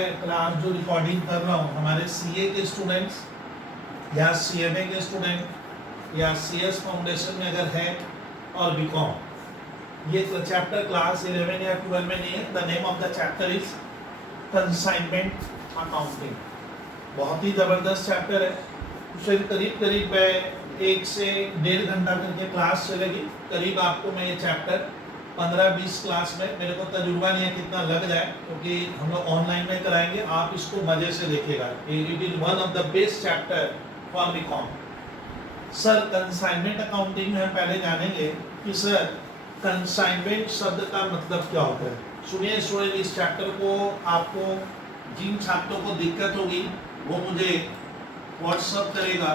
मैं क्लास जो रिकॉर्डिंग कर रहा हूँ हमारे सीए के स्टूडेंट्स या सीएमए के स्टूडेंट या सीएस फाउंडेशन में अगर है और बीकॉम, ये चैप्टर क्लास 11 या 12 में नहीं है। The name of the chapter is consignment accounting. बहुत ही ज़बरदस्त चैप्टर है। फिर करीब करीब 1 से 1.5 घंटा करके क्लास चलेगी। करीब आपको मैं ये चैप्टर 15-20 क्लास में, मेरे को तजुर्बा नहीं है कितना लग जाए, क्योंकि हम लोग ऑनलाइन में कराएंगे। आप इसको मजे से देखिएगा। It is one of the best chapter for BCom. Sir consignment accounting में हम पहले जानेंगे कि सर कंसाइनमेंट शब्द का मतलब क्या होता है। सुनिए स्टूडेंट, इस चैप्टर को आपको जिन छात्रों को दिक्कत होगी वो मुझे व्हाट्सअप करेगा,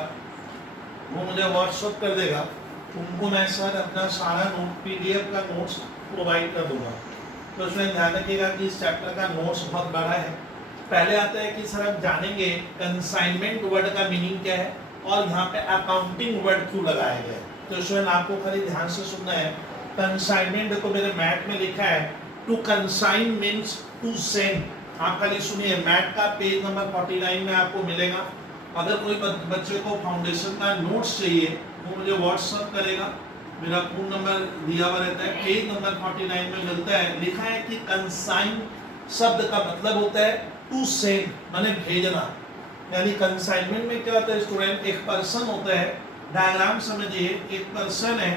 वो मुझे व्हाट्सअप कर देगा। उनको मैं सर अपना सारा नोट पीडीएफ का नोट्स प्रोवाइड कर दूंगा। तो उसमें ध्यान रखिएगा कि इस चैप्टर का नोट्स बहुत बड़ा है। पहले आता है कि सर हम जानेंगे कंसाइनमेंट वर्ड का मीनिंग क्या है और यहाँ पे अकाउंटिंग वर्ड क्यों लगाया गया है। तो स्टूडेंट आपको खाली ध्यान से सुनना है। कंसाइनमेंट देखो मेरे मैथ में लिखा है to consign means to send. आप खाली सुनिए, मैथ का पेज नंबर 49 में आपको मिलेगा। अगर कोई बच्चे को फाउंडेशन का नोट्स चाहिए वो मुझे व्हाट्सअप करेगा। मेरा फोन नंबर दिया हुआ रहता है, पेज नंबर 49 में मिलता है। लिखा है कि कंसाइन शब्द का मतलब होता है टू सेंड, माने भेजना। यानी कंसाइनमेंट में क्या होता है स्टूडेंट, एक पर्सन होता है। डायग्राम समझिए, एक पर्सन है।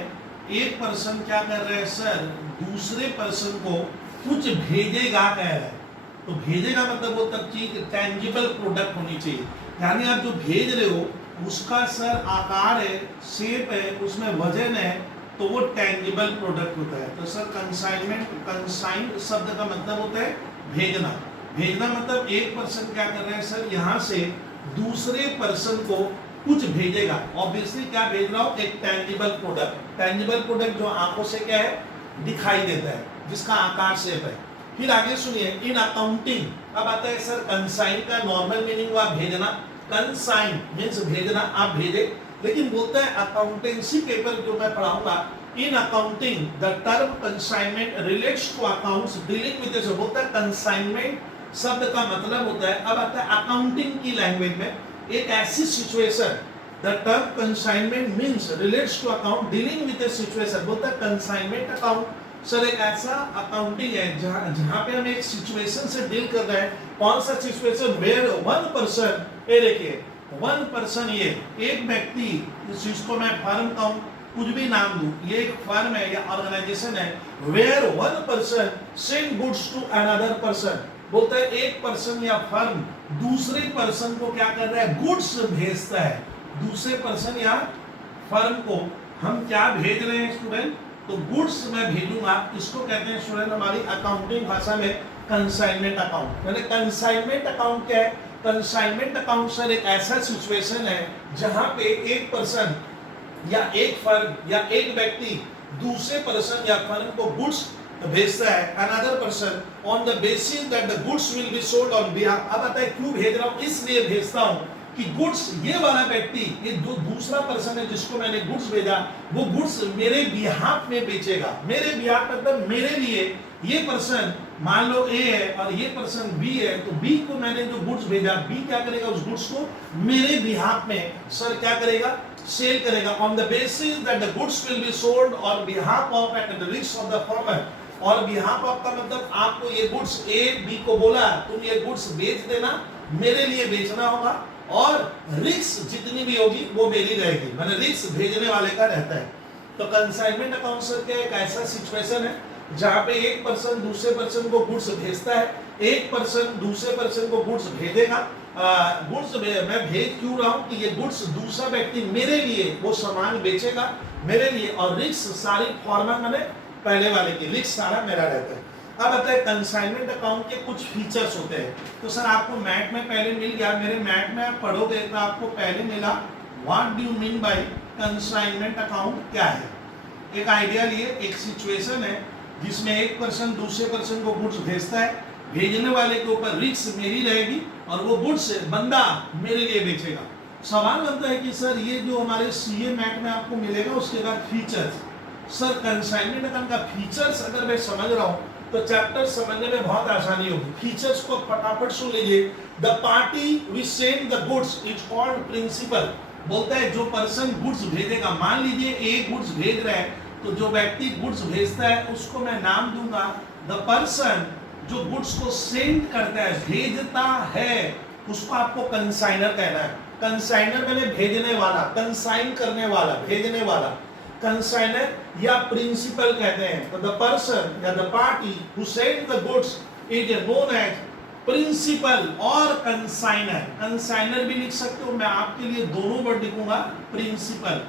एक पर्सन क्या कर रहा है सर, दूसरे पर्सन को कुछ भेजेगा कह रहा है। तो भेजेगा मतलब वो तब चीज टेंजिबल प्रोडक्ट होनी चाहिए। यानी आप जो भेज रहे हो उसका सर आकार है, शेप है, उसमें वजन है, तो वो टेंजिबल प्रोडक्ट होता है। तो सर कंसाइनमेंट, कंसाइन शब्द का मतलब होता है भेजना। भेजना मतलब एक पर्सन क्या कर रहा है सर, यहाँ से दूसरे पर्सन को कुछ भेजेगा। ऑब्वियसली क्या भेज रहा हो, एक टेंजिबल प्रोडक्ट। टेंजिबल प्रोडक्ट जो आंखों से क्या है, दिखाई देता है, जिसका आकार शेप है। फिर आगे सुनिए, इन अकाउंटिंग। अब आता है सर कंसाइन का नॉर्मल मीनिंग हुआ भेजना। कंसाइन मीन्स भेजना, आप भेजे। लेकिन बोलता है अकाउंटेंसी पेपर जो मैं पढ़ाऊंगा, in accounting the term consignment relates to accounts dealing with. जैसे बोलता है कंसाइनमेंट शब्द का मतलब होता है, अब आता है अकाउंटिंग की लैंग्वेज में, एक ऐसी situation. The term consignment means relates to account dealing with a situation. बोलता है कंसाइनमेंट अकाउंट सर एक ऐसा अकाउंटिंग है जहां पे हम एक सिचुएशन से डील कर रहे हैं। कौन सा सिचुएशन, वेयर वन पर्सन, ये देखिए वन पर्सन, ये एक व्यक्ति, जिसको मैं फर्म कहूं, कुछ भी नाम दूं, ये एक फर्म है या ऑर्गेनाइजेशन है। Where one person send goods to another person. बोलता है एक पर्सन या फर्म दूसरे पर्सन को क्या कर रहा है, गुड्स भेजता है। दूसरे पर्सन या फर्म को हम क्या भेज रहे हैं स्टूडेंट, तो गुड्स मैं भेजूंगा। इसको कहते हैं स्टूडेंट हमारी अकाउंटिंग भाषा में कंसाइनमेंट अकाउंट। यानी कंसाइनमेंट अकाउंट क्या है, कंसाइनमेंट अकाउंट सर एक ऐसा सिचुएशन है जहां पे एक पर्सन या एक फर्म या एक व्यक्ति दूसरे पर्सन या फर्म को गुड्स भेजता है, another person, on the basis that the goods will be sold on behalf. अब आता है क्यों भेज रहा हूं, इसलिए भेजता हूं कि गुड्स, ये वाला व्यक्ति, ये जो दूसरा पर्सन है जिसको मैंने गुड्स भेजा, वो गुड्स मेरे बिहाफ में बेचेगा। मेरे बिहाफ मतलब मेरे लिए। ये पर्सन मान लो ए है और ये पर्सन बी है, तो बी को मैंने जो गुड्स भेजा, बी क्या करेगा, उस गुड्स को मेरे बिहाफ में सर क्या करेगा, सेल करेगा। On the basis that the goods will be sold on behalf of at the risk of the former. और बिहाफ ऑफ का मतलब आपको ये गुड्स, ए बी को बोला तुम ये गुड्स बेच देना, मेरे लिए बेचना होगा, और रिस्क जितनी भी होगी वो मेरी रहेगी, माने रिस्क भेजने वाले का रहता है। तो कंसाइनमेंट अकाउंट सर क्या एक ऐसा सिचुएशन है जहां पे एक पर्सन दूसरे पर्सन को गुड्स भेजता है, एक पर्सन दूसरे पर्सन को गुड्स भेजेगा। गुड्स मैं भेज क्यों रहा हूं कि ये गुड्स दूसरा व्यक्ति मेरे लिए वो सामान बेचेगा मेरे लिए, और रिस्क सारी फॉर्मर माने पहले वाले की, रिस्क सारा मेरा रहता है। अब आता है कंसाइनमेंट अकाउंट के कुछ फीचर्स होते हैं। तो सर आपको मैथ में पहले मिल गया, मेरे मैथ में आप पढ़ोगे तो आपको पहले मिला what do you mean by consignment account क्या है। एक आइडिया लिए, एक सिचुएशन है जिसमें एक पर्सन दूसरे पर्सन को गुड्स भेजता है, भेजने वाले के ऊपर रिस्क मेरी रहेगी और वो गुड्स बंदा मेरे लिए बेचेगा। सवाल बनता है कि सर ये जो हमारे सीए मैथ में आपको मिलेगा उसके बाद फीचर्स, सर कंसाइनमेंट अकाउंट का फीचर्स अगर मैं समझ रहा हूँ तो चैप्टर समझने में बहुत आसानी होगी। फीचर्स को फटाफट सुन लीजिए। The party which send the goods is called principal. बोलता है जो पर्सन गुड्स भेजेगा, मान लीजिए एक गुड्स भेज रहा है, तो जो व्यक्ति गुड्स भेजता है उसको मैं नाम दूंगा द पर्सन। जो गुड्स को सेंड करता है, भेजता है, उसको आपको कंसाइनर कहना है। कंसाइनर मैंने भेजने वाला, कंसाइन करने वाला, भेजने वाला, कंसाइनर या प्रिंसिपल कहते हैं। तो द पर्सन या the party who send the goods is known as principal और कंसाइनर। कंसाइनर भी लिख सकते हो, मैं आपके लिए दोनों वर्ड लिखूंगा, प्रिंसिपल।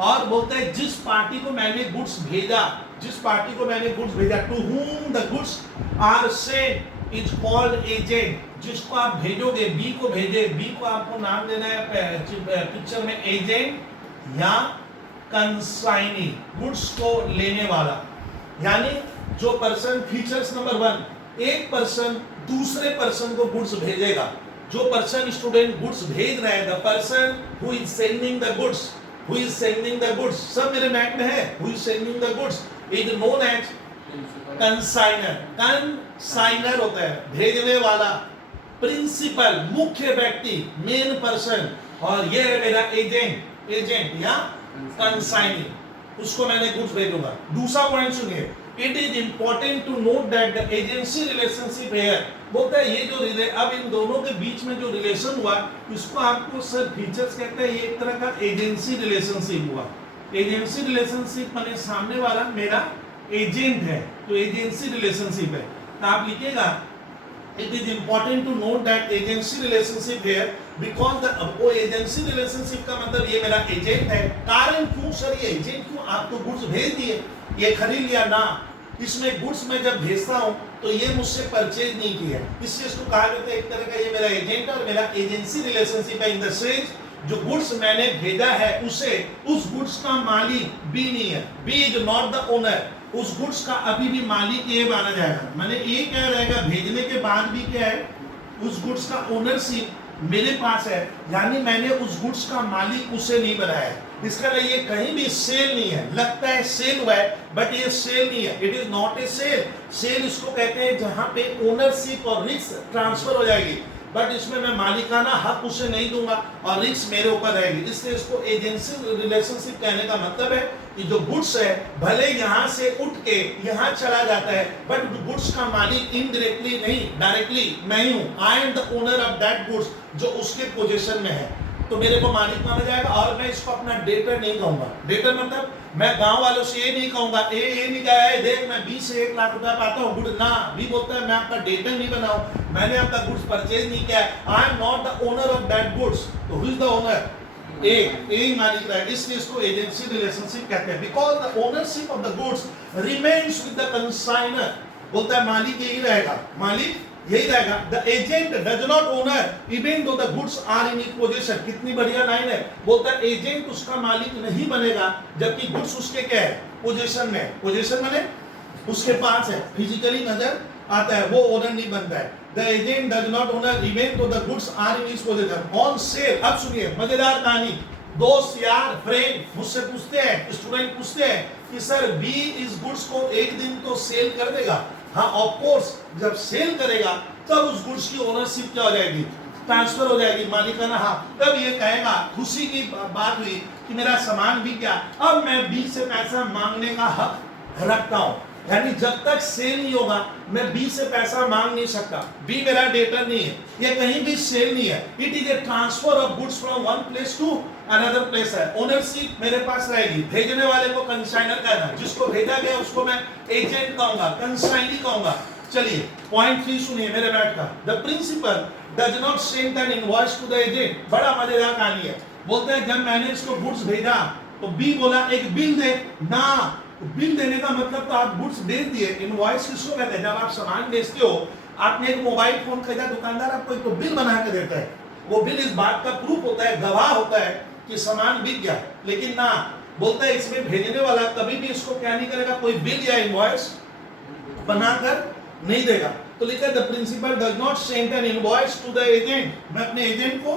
और बोलते हैं जिस पार्टी को मैंने गुड्स भेजा, जिस पार्टी को मैंने गुड्स भेजा, to whom the goods are sent is called agent. जिसको आप भेजोगे, बी को भेजे, बी को आपको नाम देना है पिक्चर में एजेंट या कंसाइनी, गुड्स को लेने वाला। यानी जो पर्सन, फीचर्स नंबर 1, एक पर्सन दूसरे पर्सन को गुड्स भेजेगा। जो पर्सन स्टूडेंट गुड्स भेज रहा है, the person who is sending the goods, who is sending the goods, सब मेरे मैप में है, who is sending the goods is known as consignor. Consignor होता है भेजने वाला, प्रिंसिपल मुख्य व्यक्ति, मेन पर्सन, और ये है मेरा एजेंट, एजेंट या कंसाइनी, उसको मैंने गुड्स भेजूंगा। दूसरा पॉइंट सुनिए, it is important to note that the agency relationship here. बोलता है ये जो अब इन दोनों के बीच में जो रिलेशन हुआ, इसको आपको सर फीचर्स कहते हैं। ये एक तरह का एजेंसी रिलेशनशिप हुआ। एजेंसी रिलेशनशिप माने सामने वाला मेरा एजेंट है, तो एजेंसी रिलेशनशिप है। तो आप लिखिएगा it is important to note that agency relationship here because the वो एजेंसी रिलेशनशिप का मतलब ये मेरा एजेंट है। कारण क्यों सर ये एजेंट क्यों? आप तो गुड्स भेज दिए, ये खरीद लिया ना, इसमें गुड्स मैं जब भेजता हूँ तो ये मुझसे परचेज नहीं किया, इससे इसको कहा जाता है एक तरह का ये मेरा एजेंट और मेरा एजेंसी रिलेशनशिप है। इन द सेंस जो गुड्स मैंने भेजा है उसे, उस गुड्स का मालिक बी नहीं है, B is not the owner, उस गुड्स का अभी भी मालिक ए माना जाएगा। मैंने ए क्या रहेगा, भेजने के बाद भी क्या है, उस गुड्स का ओनरशिप मेरे पास है, यानी मैंने उस गुड्स का मालिक उसे नहीं बनाया है। इसका मतलब ये कहीं भी सेल नहीं है। लगता है सेल हुआ है बट ये सेल नहीं है, it is not a sale. Sale इसको कहते हैं जहां पे ओनरशिप और रिस्क ट्रांसफर हो जाएगी, बट इसमें मैं मालिकाना हक उसे नहीं दूंगा और रिस्क मेरे ऊपर रहेगी। इसलिए इसको एजेंसी रिलेशनशिप कहने का मतलब है कि जो गुड्स है भले यहां से उठ के यहां चला जाता है, बट गुड्स का मालिक इनडायरेक्टली नहीं, डायरेक्टली मैं ही हूं। I am the owner of that goods, जो उसके पोजीशन में है, तो मेरे को मालिक माना जाएगा। और मैं इसको अपना डेटर नहीं कहूंगा। डेटर मतलब मैं गांव वालों से ये नहीं कहूंगा, ये नहीं कहा है देख मैं 20 से 1 लाख रुपया पाता हूँ गुड ना, भी बोलता है मैं आपका डेटर नहीं बनाऊं, मैंने आपका गुड्स परचेज नहीं किया है, I am not the owner of that goods. तो who is the owner? A मालिक रहा है, इसलिए इसको एजेंसी रिलेशनशिप कहते हैं। Because the ownership of the goods remains with the consignor. बोलता है मालिक यही रहेगा, मालिक यही रहेगा। The agent does not owner even though the goods are in it position. कितनी बढ़िया लाइन है। बोलता है एजेंट उसका मालिक नहीं बनेगा जबकि गुड्स उसके क्या है, पोजीशन में। पोजीशन माने उसके पास है, फिजिकली नजर आता है, वो ओनर नहीं बनता है। The agent does not owner even though the goods are in it position on sale. अब सुनिए मजेदार कहानी। दोस्त यार फ्रेंड मुझसे पूछते हैं, स्टूडेंट पूछते हैं कि सर बी इस गुड्स को एक दिन तो सेल कर देगा? हाँ ऑफ कोर्स, जब सेल करेगा तब उस गुड्स की ओनरशिप क्या हो जाएगी, ट्रांसफर हो जाएगी, मालिकाना। हाँ तब ये कहेगा, खुशी की बात हुई कि मेरा सामान भी क्या, अब मैं बी से पैसा मांगने का हक रखता हूं। यानी जब तक सेल नहीं होगा मैं बी से पैसा मांग नहीं सकता। बी मेरा डेटर नहीं है, ये कहीं भी सेल नहीं है। It is a transfer of goods from one place to another place है। ओनरशिप मेरे पास रहेगी। भेजने वाले को कंसाइनर कहना, जिसको भेजा गया उसको मैं एजेंट कहूंगा, कंसाइनी कहूंगा। चलिए पॉइंट 3 सुनिए मेरे बैठ का। The principal does not send an invoice to the agent. बड़ा मजेदार कहानी है। बोलते हैं जब मैंने इसको गुड्स भेजा तो बी बोला एक बिल दे ना। बिल देने का मतलब तो आप गुड्स बेच दिए। इनवॉइस किसको कहते हैं? जब आप सामान बेचते हो, आपने एक मोबाइल फोन खरीदा, दुकानदार आपको एक तो बिल बना के देता है। वो बिल इस बात का प्रूफ होता है, गवाह होता है कि सामान बिक गया। लेकिन ना, बोलता है इसमें भेजने वाला कभी भी इसको क्या नहीं करेगा, कोई बिल या इनवॉइस बनाकर नहीं देगा। तो लिखा the principal does not send an invoice to the agent. मैं अपने एजेंट को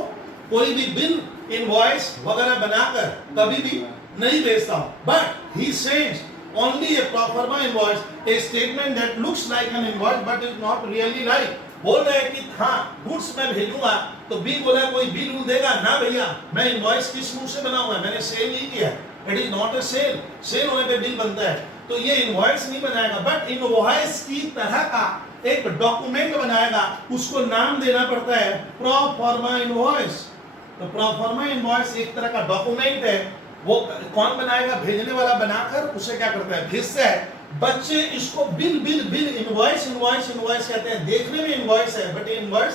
कोई भी बिल, इनवॉइस वगैरह बनाकर कभी भी नहीं भेजता हूं। But he sends only a pro forma invoice, a statement that looks like an invoice but is not really like. बोल रहे हैं कि हाँ गुड्स मैं भेजूंगा, तो बी बोला कोई बिल उल देगा ना भैया, मैं इनवॉइस किस मुंह से बनाऊंगा, मैंने सेल नहीं किया, it is not a sale, sale होने पे बिल बनता है, तो ये इनवॉइस नहीं बनाएगा, बट इनवॉइस की तरह का एक डॉक्यूमेंट बनाएगा, उसको नाम देना पड़ता है प्रो फॉर्मा इनवॉइस। तो प्रो फॉर्मा इनवॉइस एक तरह का डॉक्यूमेंट है, वो कौन बनाएगा, भेजने वाला बनाकर उसे क्या करता है, भेजता है। बच्चे इसको bill bill bill invoice invoice invoice कहते हैं, देखने में इनवॉइस है बट इनवॉइस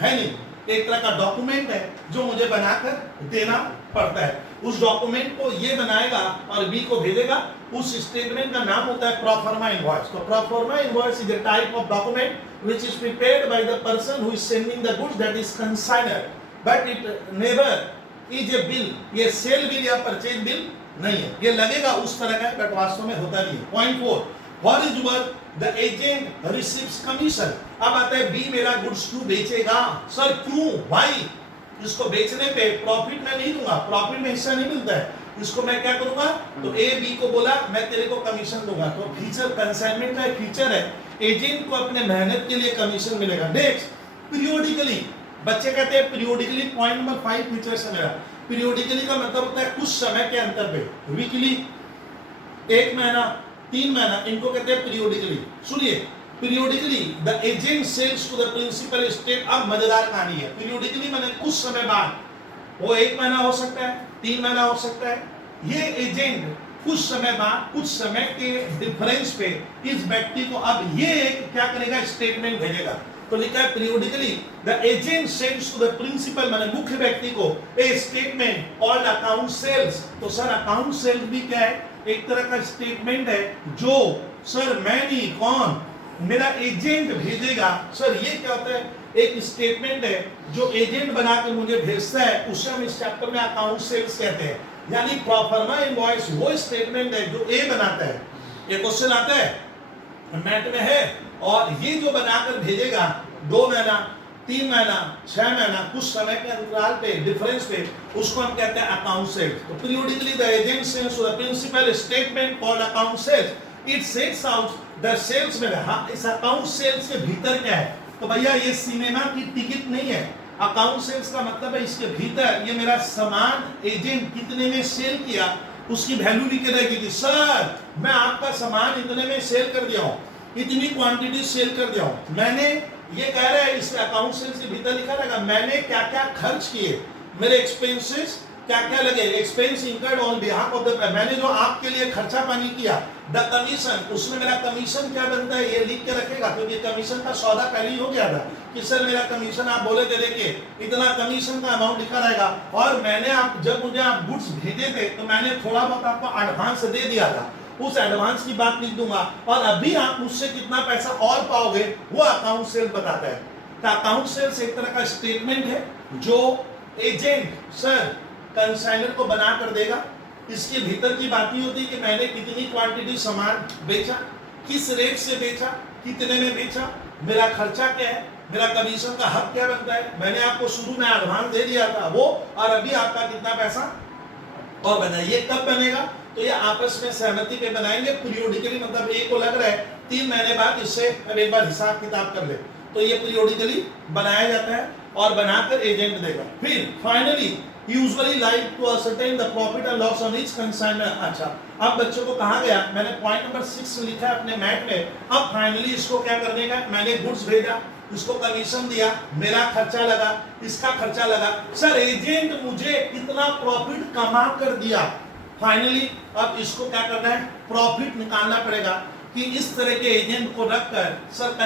है नहीं, एक तरह का डॉक्यूमेंट है जो मुझे बनाकर देना पड़ता है। उस डॉक्यूमेंट को ये बनाएगा और बी को भेजेगा, उस स्टेटमेंट का नाम होता है प्रो फॉर्मा इनवॉइस। तो pro forma invoice is a type of document which is prepared by the person who is sending the goods, that is consignor, but it never is a bill. ये sale bill या purchase bill नहीं है, ये लगेगा उस तरह का but वास्तव में होता नहीं है। Point 4, what is work, the agent receives commission. अब आता है बी मेरा गुड्स क्यों बेचेगा, सर क्यों, भाई इसको बेचने पे प्रॉफिट मैं नहीं दूंगा, प्रॉफिट में हिस्सा नहीं मिलता है, इसको मैं क्या करूंगा, तो ए बी को बोला मैं तेरे को कमीशन दूंगा। तो फीचर कंसाइनमेंट का एक फीचर है, एजेंट को अपने मेहनत के लिए कमीशन मिलेगा। नेक्स्ट, पीरियोडिकली, बच्चे कहते हैं पीरियोडिकली, पॉइंट नंबर 5 फीचर है मेरा। पीरियोडिकली का मतलब होता है कुछ समय के अंतर पे, वीकली, 1 महीना, 3 महीना, इनको कहते हैं पीरियोडिकली। सुनिए, periodically the agent sales to the principal state. अब मजेदार कहानी है, पीरियोडिकली माने कुछ समय बाद, वो 1 महीना हो सकता है, 3 महीना हो सकता है, ये एजेंट कुछ समय बाद, कुछ समय के डिफरेंस पे इस व्यक्ति को अब ये एक क्या करेगा, स्टेटमेंट भेजेगा। तो लिखा है periodically the agent sends to the principal माने मुख्य व्यक्ति को a statement called account sales. तो सर अकाउंट सेल्स भी क्या है, एक तरह का स्टेटमेंट है जो सर मैं नहीं, कौन, मेरा एजेंट भेजेगा। सर ये क्या होता है, एक स्टेटमेंट है जो एजेंट बनाकर मुझे भेजता है, उसे हम इस चैप्टर में अकाउंट सेल्स कहते हैं। यानी प्रो फॉर्मा इनवॉइस वो स्टेटमेंट है जो ए बनाता है। एक क्वेश्चन आता है मैथ में है, और ये जो बनाकर भेजेगा 2 महीना, 3 महीना, 6 महीना, कुछ समय के अंतराल पे, डिफरेंस पे, उसको हम कहते हैं अकाउंट सेल्स। तो periodically the agent sends to the principal statement called account sales, it sets out the sales में। हाँ, इस अकाउंट सेल्स के भीतर क्या है, तो भैया ये सिनेमा की टिकट नहीं है, अकाउंट सेल्स का मतलब है इसके भीतर ये मेरा सामान एजेंट कितने में सेल किया उसकी वैल्यू लिख के रहेगी कि सर मैं आपका सामान इतने में सेल कर दिया हूं, इतनी क्वांटिटी सेल कर दिया हूं। मैंने ये कह रहा है इस अकाउंट सेल्स के भीतर लिखा रहेगा मैंने क्या क्या खर्च किए, मेरे एक्सपेंसेस क्या क्या लगे, expense incurred on behalf of the, मैंने जो आपके लिए खर्चा पानी किया, द कमीशन, उसमें मेरा कमीशन क्या बनता है ये लिख के रखेगा, क्योंकि कमीशन का सौदा पहले ही हो गया था कि सर मेरा कमीशन, आप बोले थे देखिए इतना कमीशन का अमाउंट लिखा रहेगा, और मैंने आप जब मुझे आप गुड्स भेजे थे तो मैंने थोड़ा बहुत आपको एडवांस दे दिया था, उस एडवांस की बात लिख दूंगा, और अभी आप मुझसे कितना पैसा और पाओगे वो अकाउंट सेल्स बताता है। तो अकाउंट सेल्स एक तरह का स्टेटमेंट है जो एजेंट सर कंसाइनर को बना कर देगा। इसके भीतर की बात ही होती है कि मैंने कितनी क्वांटिटी सामान बेचा, किस रेट से बेचा, कितने में बेचा, मेरा खर्चा क्या है, मेरा कमीशन का हक क्या बनता है, मैंने आपको शुरू में एडवांस दे दिया था वो, और अभी आपका कितना पैसा और बना। ये कब बनेगा, तो ये आपस में सहमति पे बनाएंगे पीरियोडिकली, मतलब एक को लग रहा है 3 महीने बाद इससे अब एक बार हिसाब किताब कर ले, तो ये पीरियोडिकली बनाया जाता है और बनाकर एजेंट देगा। फिर finally usually like to ascertain the profit and loss on each consignor। अच्छा, अब बच्चों को कहा गया, मैंने पॉइंट नंबर 6 लिखा है अपने मैथ में। अब फाइनली इसको क्या करने का, मैंने गुड्स भेजा, इसको कमीशन दिया, मेरा खर्चा लगा, इसका खर्चा लगा, सर एजेंट मुझे इतना प्रॉफिट कमा कर दिया। फाइनली अब इसको क्या करना है, प्रॉफिट निकालना पड़ेगा कि इस तरह के एजेंट को रखकर सर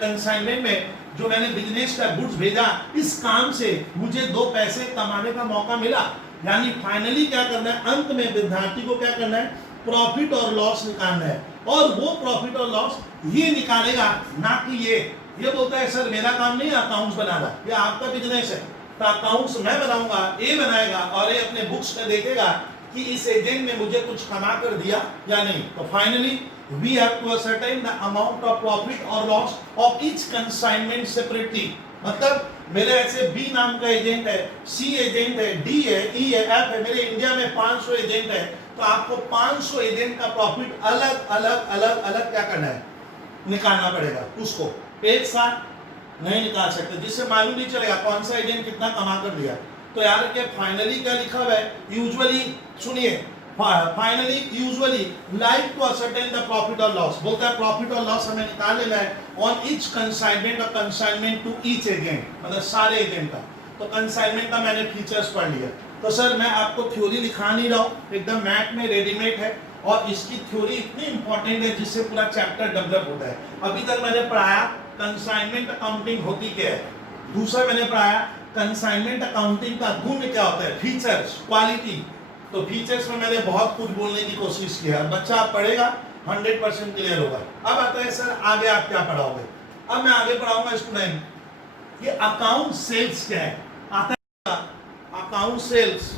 कंसाइनमेंट में जो मैंने बिजनेस का गुड्स भेजा, इस काम से मुझे 2 पैसे कमाने का मौका मिला। यानी फाइनली क्या करना है, अंत में विद्यार्थी को क्या करना है, प्रॉफिट और लॉस निकालना है, और वो प्रॉफिट और लॉस ये निकालेगा, ना कि ये बोलता है सर मेरा काम नहीं अकाउंट्स बनाना, ये आपका बिजनेस है, तो अकाउंट्स मैं बनाऊंगा, ए बनाएगा, और ये अपने बुक्स में देखेगा कि इस एजेंट ने मुझे कुछ कमा कर दिया या नहीं। तो finally we have to ascertain the amount of profit or loss of each consignment separately। मतलब मेरे ऐसे B नाम का एजेंट है, C एजेंट है, D है, E है, F है, मेरे इंडिया में 500 एजेंट है, तो आपको 500 एजेंट का प्रॉफिट अलग अलग अलग अलग क्या करना है, निकालना पड़ेगा। उसको एक साथ नहीं निकाल सकते, जिससे मालूम नहीं चलेगा कौन सा एजेंट कितना कमा कर दिया। तो यार के फाइनली क्या लिखा हुआ है, यूजुअली सुनिए, finally usually like to ascertain the profit और लॉस, बोलता है प्रॉफिट और लॉस हमें निकाल लेना है ऑन ईच कंसाइनमेंट और कंसाइनमेंट टू ईच एजेंट, मतलब सारे एजेंट का। तो कंसाइनमेंट का मैंने फीचर्स पढ़ लिया। तो सर मैं आपको थ्योरी लिखा नहीं रहा हूँ, एकदम मैथ में रेडीमेड है, और इसकी थ्योरी इतनी इंपॉर्टेंट है जिससे पूरा चैप्टर डेवलप होता है। अभी तक मैंने पढ़ाया कंसाइनमेंट अकाउंटिंग होती क्या है, दूसरा मैंने पढ़ाया कंसाइनमेंट अकाउंटिंग का गुण क्या होता है, फीचर्स, क्वालिटी। तो फीचर्स में मैंने बहुत कुछ बोलने की कोशिश की है, बच्चा पढ़ेगा 100% क्लियर होगा। अब आता है सर आगे आप क्या पढ़ाओगे। अब मैं आगे पढ़ाऊंगा स्टूडेंट, ये अकाउंट सेल्स क्या है। आता है अकाउंट सेल्स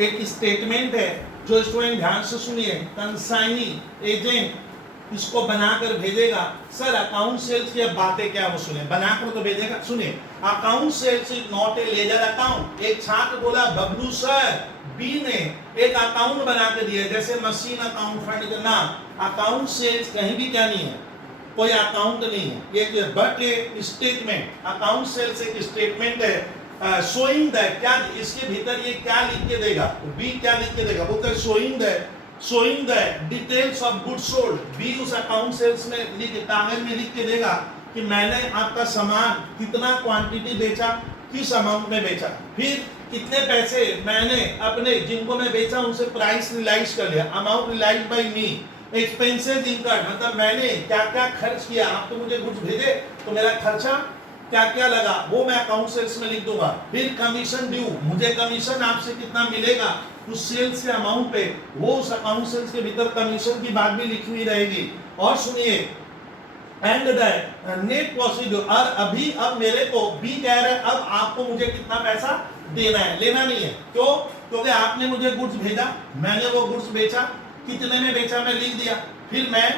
एक स्टेटमेंट है जो स्टूडेंट ध्यान से सुनिए, कंसाइनी एजेंट इसको बनाकर भेजेगा। सर अकाउंट सेल्स की बातें क्या, वो सुने, बनाकर तो भेजेगा। सुनिए, account sales is not a ledger account. एक छात्र बोला बबलू सर बी ने एक अकाउंट बना के दिया, जैसे मशीन अकाउंट, फंड का नाम। अकाउंट सेल्स कहीं भी क्या नहीं है, कोई अकाउंट नहीं है, ये but a statement. Account sales एक स्टेटमेंट है, शोइंग द, क्या इसके भीतर ये क्या लिख के देगा, बी क्या लिख के देगा, बोलते हैं showing the details of goods sold। B उस अकाउंट सेल्स में कागज में लिख के देगा कि मैंने आपका सामान कितना क्वांटिटी बेचा, किस अमाउंट में बेचा, फिर कितने पैसे मैंने अपने जिनको मैं बेचा उनसे प्राइस रियलाइज कर लिया, amount realise by me. Expenses incurred, मतलब मैंने क्या क्या खर्च किया, आप तो मुझे गुड्स भेजे तो मेरा खर्चा क्या क्या लगा वो मैं अकाउंट सेल्स में लिख दूंगा। फिर कमीशन ड्यू, मुझे कमीशन आपसे कितना मिलेगा उस सेल्स के अमाउंट पे, वो उस अकाउंट सेल्स के भीतर कमीशन की बात भी लिखी हुई रहेगी। और सुनिए, एंड द नेट प्रोसीड्यूर, और अभी अब मेरे को बी कह रहा है अब आपको मुझे कितना पैसा देना है, लेना नहीं है। क्यों? क्योंकि आपने मुझे गुड्स भेजा, मैंने वो गुड्स बेचा, कितने में बेचा मैं लिख दिया, फिर मैं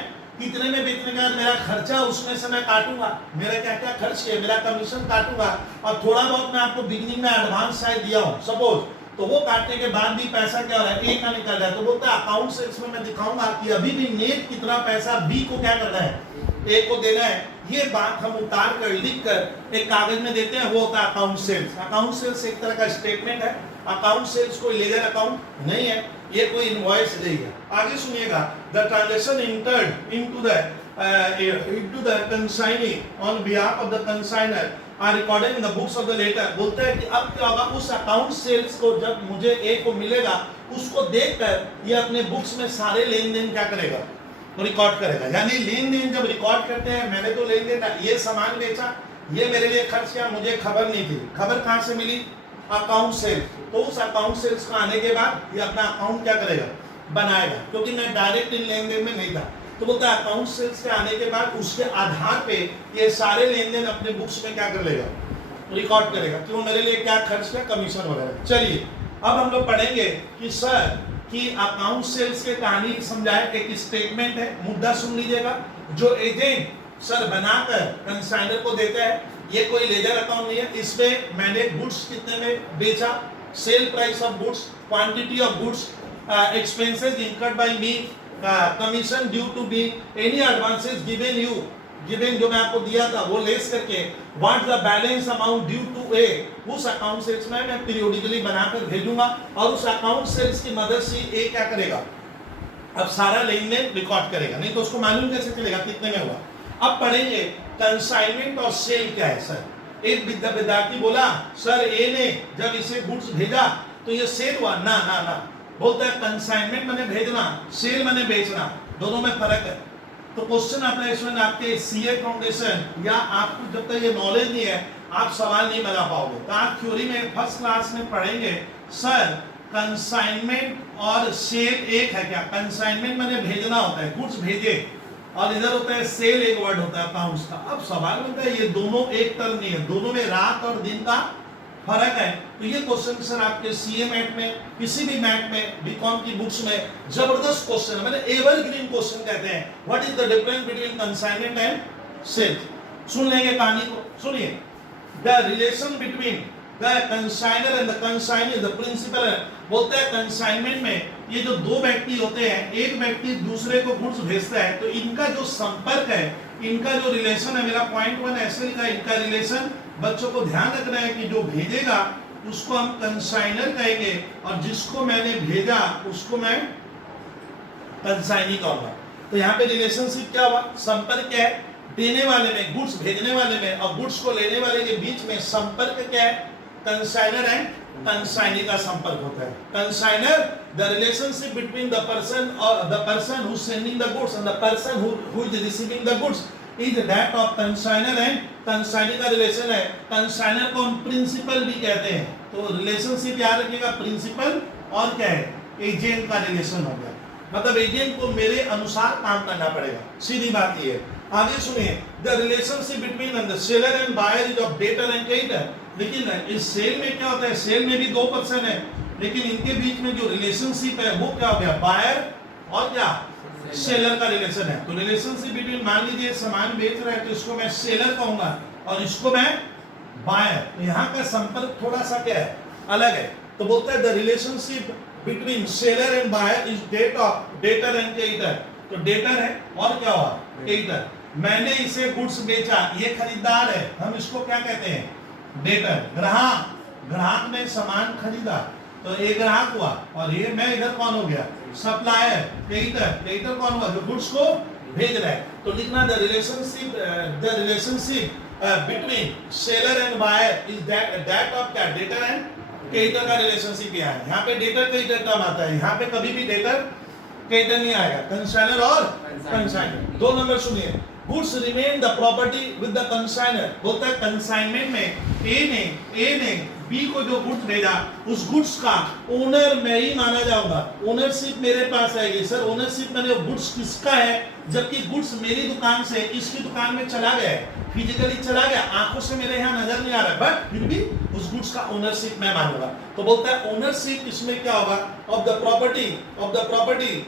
कितने में बेचने का मेरा खर्चा उसमें से मैं काटूंगा, मेरा क्या क्या खर्च है, मेरा कमीशन काटूंगा, और थोड़ा बहुत मैं आपको बिगनिंग में एडवांस शायद दिया हूं सपोज, तो वो काटने के बाद भी पैसा क्या हो रहा है, ए का निकल रहा है। तो बोलता है अकाउंट सेल्स में मैं दिखाऊंगा कि अभी भी नेट कितना पैसा बी को क्या करना है, ए को देना है। ये बात हम उतार कर लिख कर एक कागज में देते हैं, वो होता है अकाउंट सेल्स। अकाउंट सेल्स एक तरह का स्टेटमेंट है। अकाउंट सेल्स कोई लेजर अकाउंट नहीं है, ये कोई इनवॉइस नहीं है। आगे सुनिएगा, the transaction entered into the consignee on behalf of the consignor are recorded in the books of the later। बोलता है कि अब क्या होगा, उस अकाउंट सेल्स को जब मुझे ए को मिलेगा उसको देखकर ये अपने बुक्स में सारे लेन देन क्या करेगा, रिकॉर्ड करेगा। यानी लेन देन जब रिकॉर्ड करते हैं, मैंने तो लेन देन ये सामान बेचा, ये मेरे लिए खर्च किया, मुझे खबर नहीं थी, खबर कहाँ से मिली, अकाउंट सेल्स। तो उस अकाउंट सेल्स को आने के बाद ये अपना अकाउंट क्या करेगा, बनाएगा, क्योंकि मैं डायरेक्ट इन लेन देन में नहीं था। तो बोलता है अकाउंट सेल्स के आने के बाद उसके आधार पे ये सारे लेन देन अपने बुक्स में क्या कर लेगा, रिकॉर्ड करेगा, क्यों मेरे लिए क्या खर्च किया, कमीशन वगैरह। चलिए अब हम लोग पढ़ेंगे कि सर कि अकाउंट सेल्स के कहानी समझाए, एक स्टेटमेंट है, मुद्दा सुन लीजिएगा, जो एजेंट सर बनाकर कंसाइनर को देता है, ये कोई लेजर अकाउंट नहीं है। इसमें मैंने गुड्स कितने में बेचा, sale price of goods, quantity of goods, expenses incurred by me, commission due to be, any advances given you, given जो मैं आपको दिया था वो लेस करके, what the balance amount due to A, उस अकाउंट सेल्स में मैं पीरियोडिकली बनाकर भेजूंगा, और उस अकाउंट सेल्स की मदद से ए क्या करेगा, अब सारा लेन देन रिकॉर्ड करेगा, नहीं तो उसको मालूम कैसे चलेगा कितने में हुआ। अब पढ़ेंगे कंसाइनमेंट और सेल क्या है। सर एक विद्यार्थी बोला सर ए ने जब इसे गुड्स भेजा तो ये सेल हुआ, ना ना ना, बोलता है कंसाइनमेंट मैंने भेजना, सेल मैंने बेचना, दोनों में फर्क है। तो क्वेश्चन आता है इसमें, आपके सीए फाउंडेशन या आपको जब तक ये नॉलेज नहीं है आप सवाल नहीं बना पाओगे। तो आप थ्योरी में फर्स्ट क्लास में पढ़ेंगे सर कंसाइनमेंट और सेल एक है क्या। कंसाइनमेंट मैंने भेजना होता है, गुड्स भेजे, और इधर होता है सेल, एक वर्ड होता है अकाउंट्स का। अब सवाल बनता है ये दोनों एक तरह नहीं है, दोनों में रात और दिन का फर्क है। तो ये क्वेश्चन सर आपके सीए मैथ में, किसी भी मैथ में, बीकॉम की बुक्स में जबरदस्त क्वेश्चन है, मैंने एवरग्रीन क्वेश्चन कहते हैं। What is the difference between consignment and sale. सुन लेंगे कहानी को, सुनिए। The relation between consignor and the consignee the principal. बोलता है कंसाइनमेंट में ये जो दो व्यक्ति होते हैं, एक व्यक्ति दूसरे को गुड्स भेजता है, तो इनका जो संपर्क है, इनका जो रिलेशन है, मेरा पॉइंट 1 ऐसे लिखा है, इनका रिलेशन। बच्चों को ध्यान रखना है कि जो भेजेगा उसको हम कंसाइनर कहेंगे और जिसको मैंने भेजा उसको मैं कंसाइनी कहूंगा। तो यहाँ पे रिलेशनशिप क्या हुआ? संपर्क क्या है? देने वाले में, गुड्स भेजने वाले में और गुड्स को लेने वाले के बीच में संपर्क क्या है? कंसाइनर एंड कंसाइनी का संपर्क होता है। Consignor, the relationship between the person who sending the goods and the person who is receiving the goods is that of consignor and consignee का रिलेशन है। कंसाइनर को हम प्रिंसिपल भी कहते हैं। तो रिलेशनशिप याद रखिएगा, प्रिंसिपल और क्या है? एजेंट का रिलेशन हो गया। मतलब एजेंट को मेरे अनुसार काम करना पड़ेगा, सीधी बात ये है। आगे सुनिए, the relationship between the seller and buyer is of debtor and creditor. लेकिन इस सेल में क्या होता है? सेल में भी दो पर्सन है, लेकिन इनके बीच में जो रिलेशनशिप है वो क्या हो गया? बायर और क्या? सेलर का रिलेशन है। तो रिलेशनशिप बिटवीन, मान लीजिए सामान बेच रहा है तो इसको मैं सेलर कहूंगा और इसको मैं बायर। तो यहाँ का संपर्क थोड़ा सा क्या है? अलग है। तो बोलता है the relationship between seller and buyer is debtor and creditor. तो डेटर है और क्या हुआ? क्रेडिटर। मैंने इसे गुड्स बेचा, ये खरीदार है, हम इसको क्या कहते हैं? डेटर। ग्राहक, ग्राहक ने सामान खरीदा तो ये ग्राहक हुआ और ये मैं इधर कौन हो गया? सप्लायर। क्रेडिटर, क्रेडिटर कौन हुआ? जो गुड्स को भेज रहा है। तो लिखना the relationship between seller and buyer is that of क्या? डेटर एंड क्रेडिटर का रिलेशनशिप यहाँ है। यहाँ पे डेटर क्रेडिटर टर्म आता है, यहाँ पे कभी भी डेटर क्रेडिटर नहीं आएगा। कंसाइनर और कंसाइनर। 2 नंबर सुनिए, goods remain the property with the consignor. बोलता है कंसाइनमेंट में ए ने बी को जो गुड्स भेजा उस गुड्स का ओनर मैं ही माना जाऊंगा। ओनरशिप मेरे पास आएगी। सर ओनरशिप मैंने गुड्स किसका है? जबकि गुड्स मेरी दुकान से इसकी दुकान में चला गया है, फिजिकली चला गया, आंखों से मेरे यहाँ नजर नहीं आ रहा, बट फिर भी उस गुड्स का ओनरशिप मैं मानूंगा। तो बोलता है ओनरशिप इसमें क्या होगा? Of the property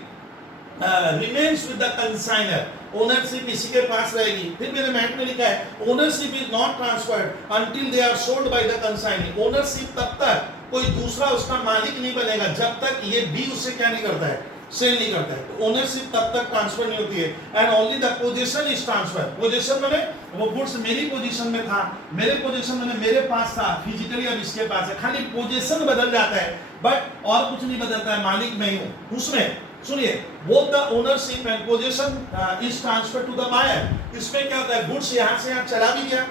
remains with the consignor. Ownership इसी के पास रहेगी। फिर मेरे मैट में लिखा है ownership is not transferred until they are sold by the consignee. Ownership तब तक कोई दूसरा उसका मालिक नहीं बनेगा जब तक ये बी उससे क्या नहीं करता है? सेल नहीं करता है। तो ओनरशिप तब तक ट्रांसफर नहीं होती है। And only the position is transfer. Position माने वो गुड्स मेरी पोजीशन में था, मेरे पोजीशन में मेरे पास था, फिजिकली अब इसके पास है। खाली पोजीशन बदल जाता है बट और कुछ नहीं बदलता है, मालिक मैं ही हूं। उसमें सुनिए, both the ownership and position is transfer to the buyer. इसमें क्या होता है? गुड्स यहाँ से यहाँ चला भी गया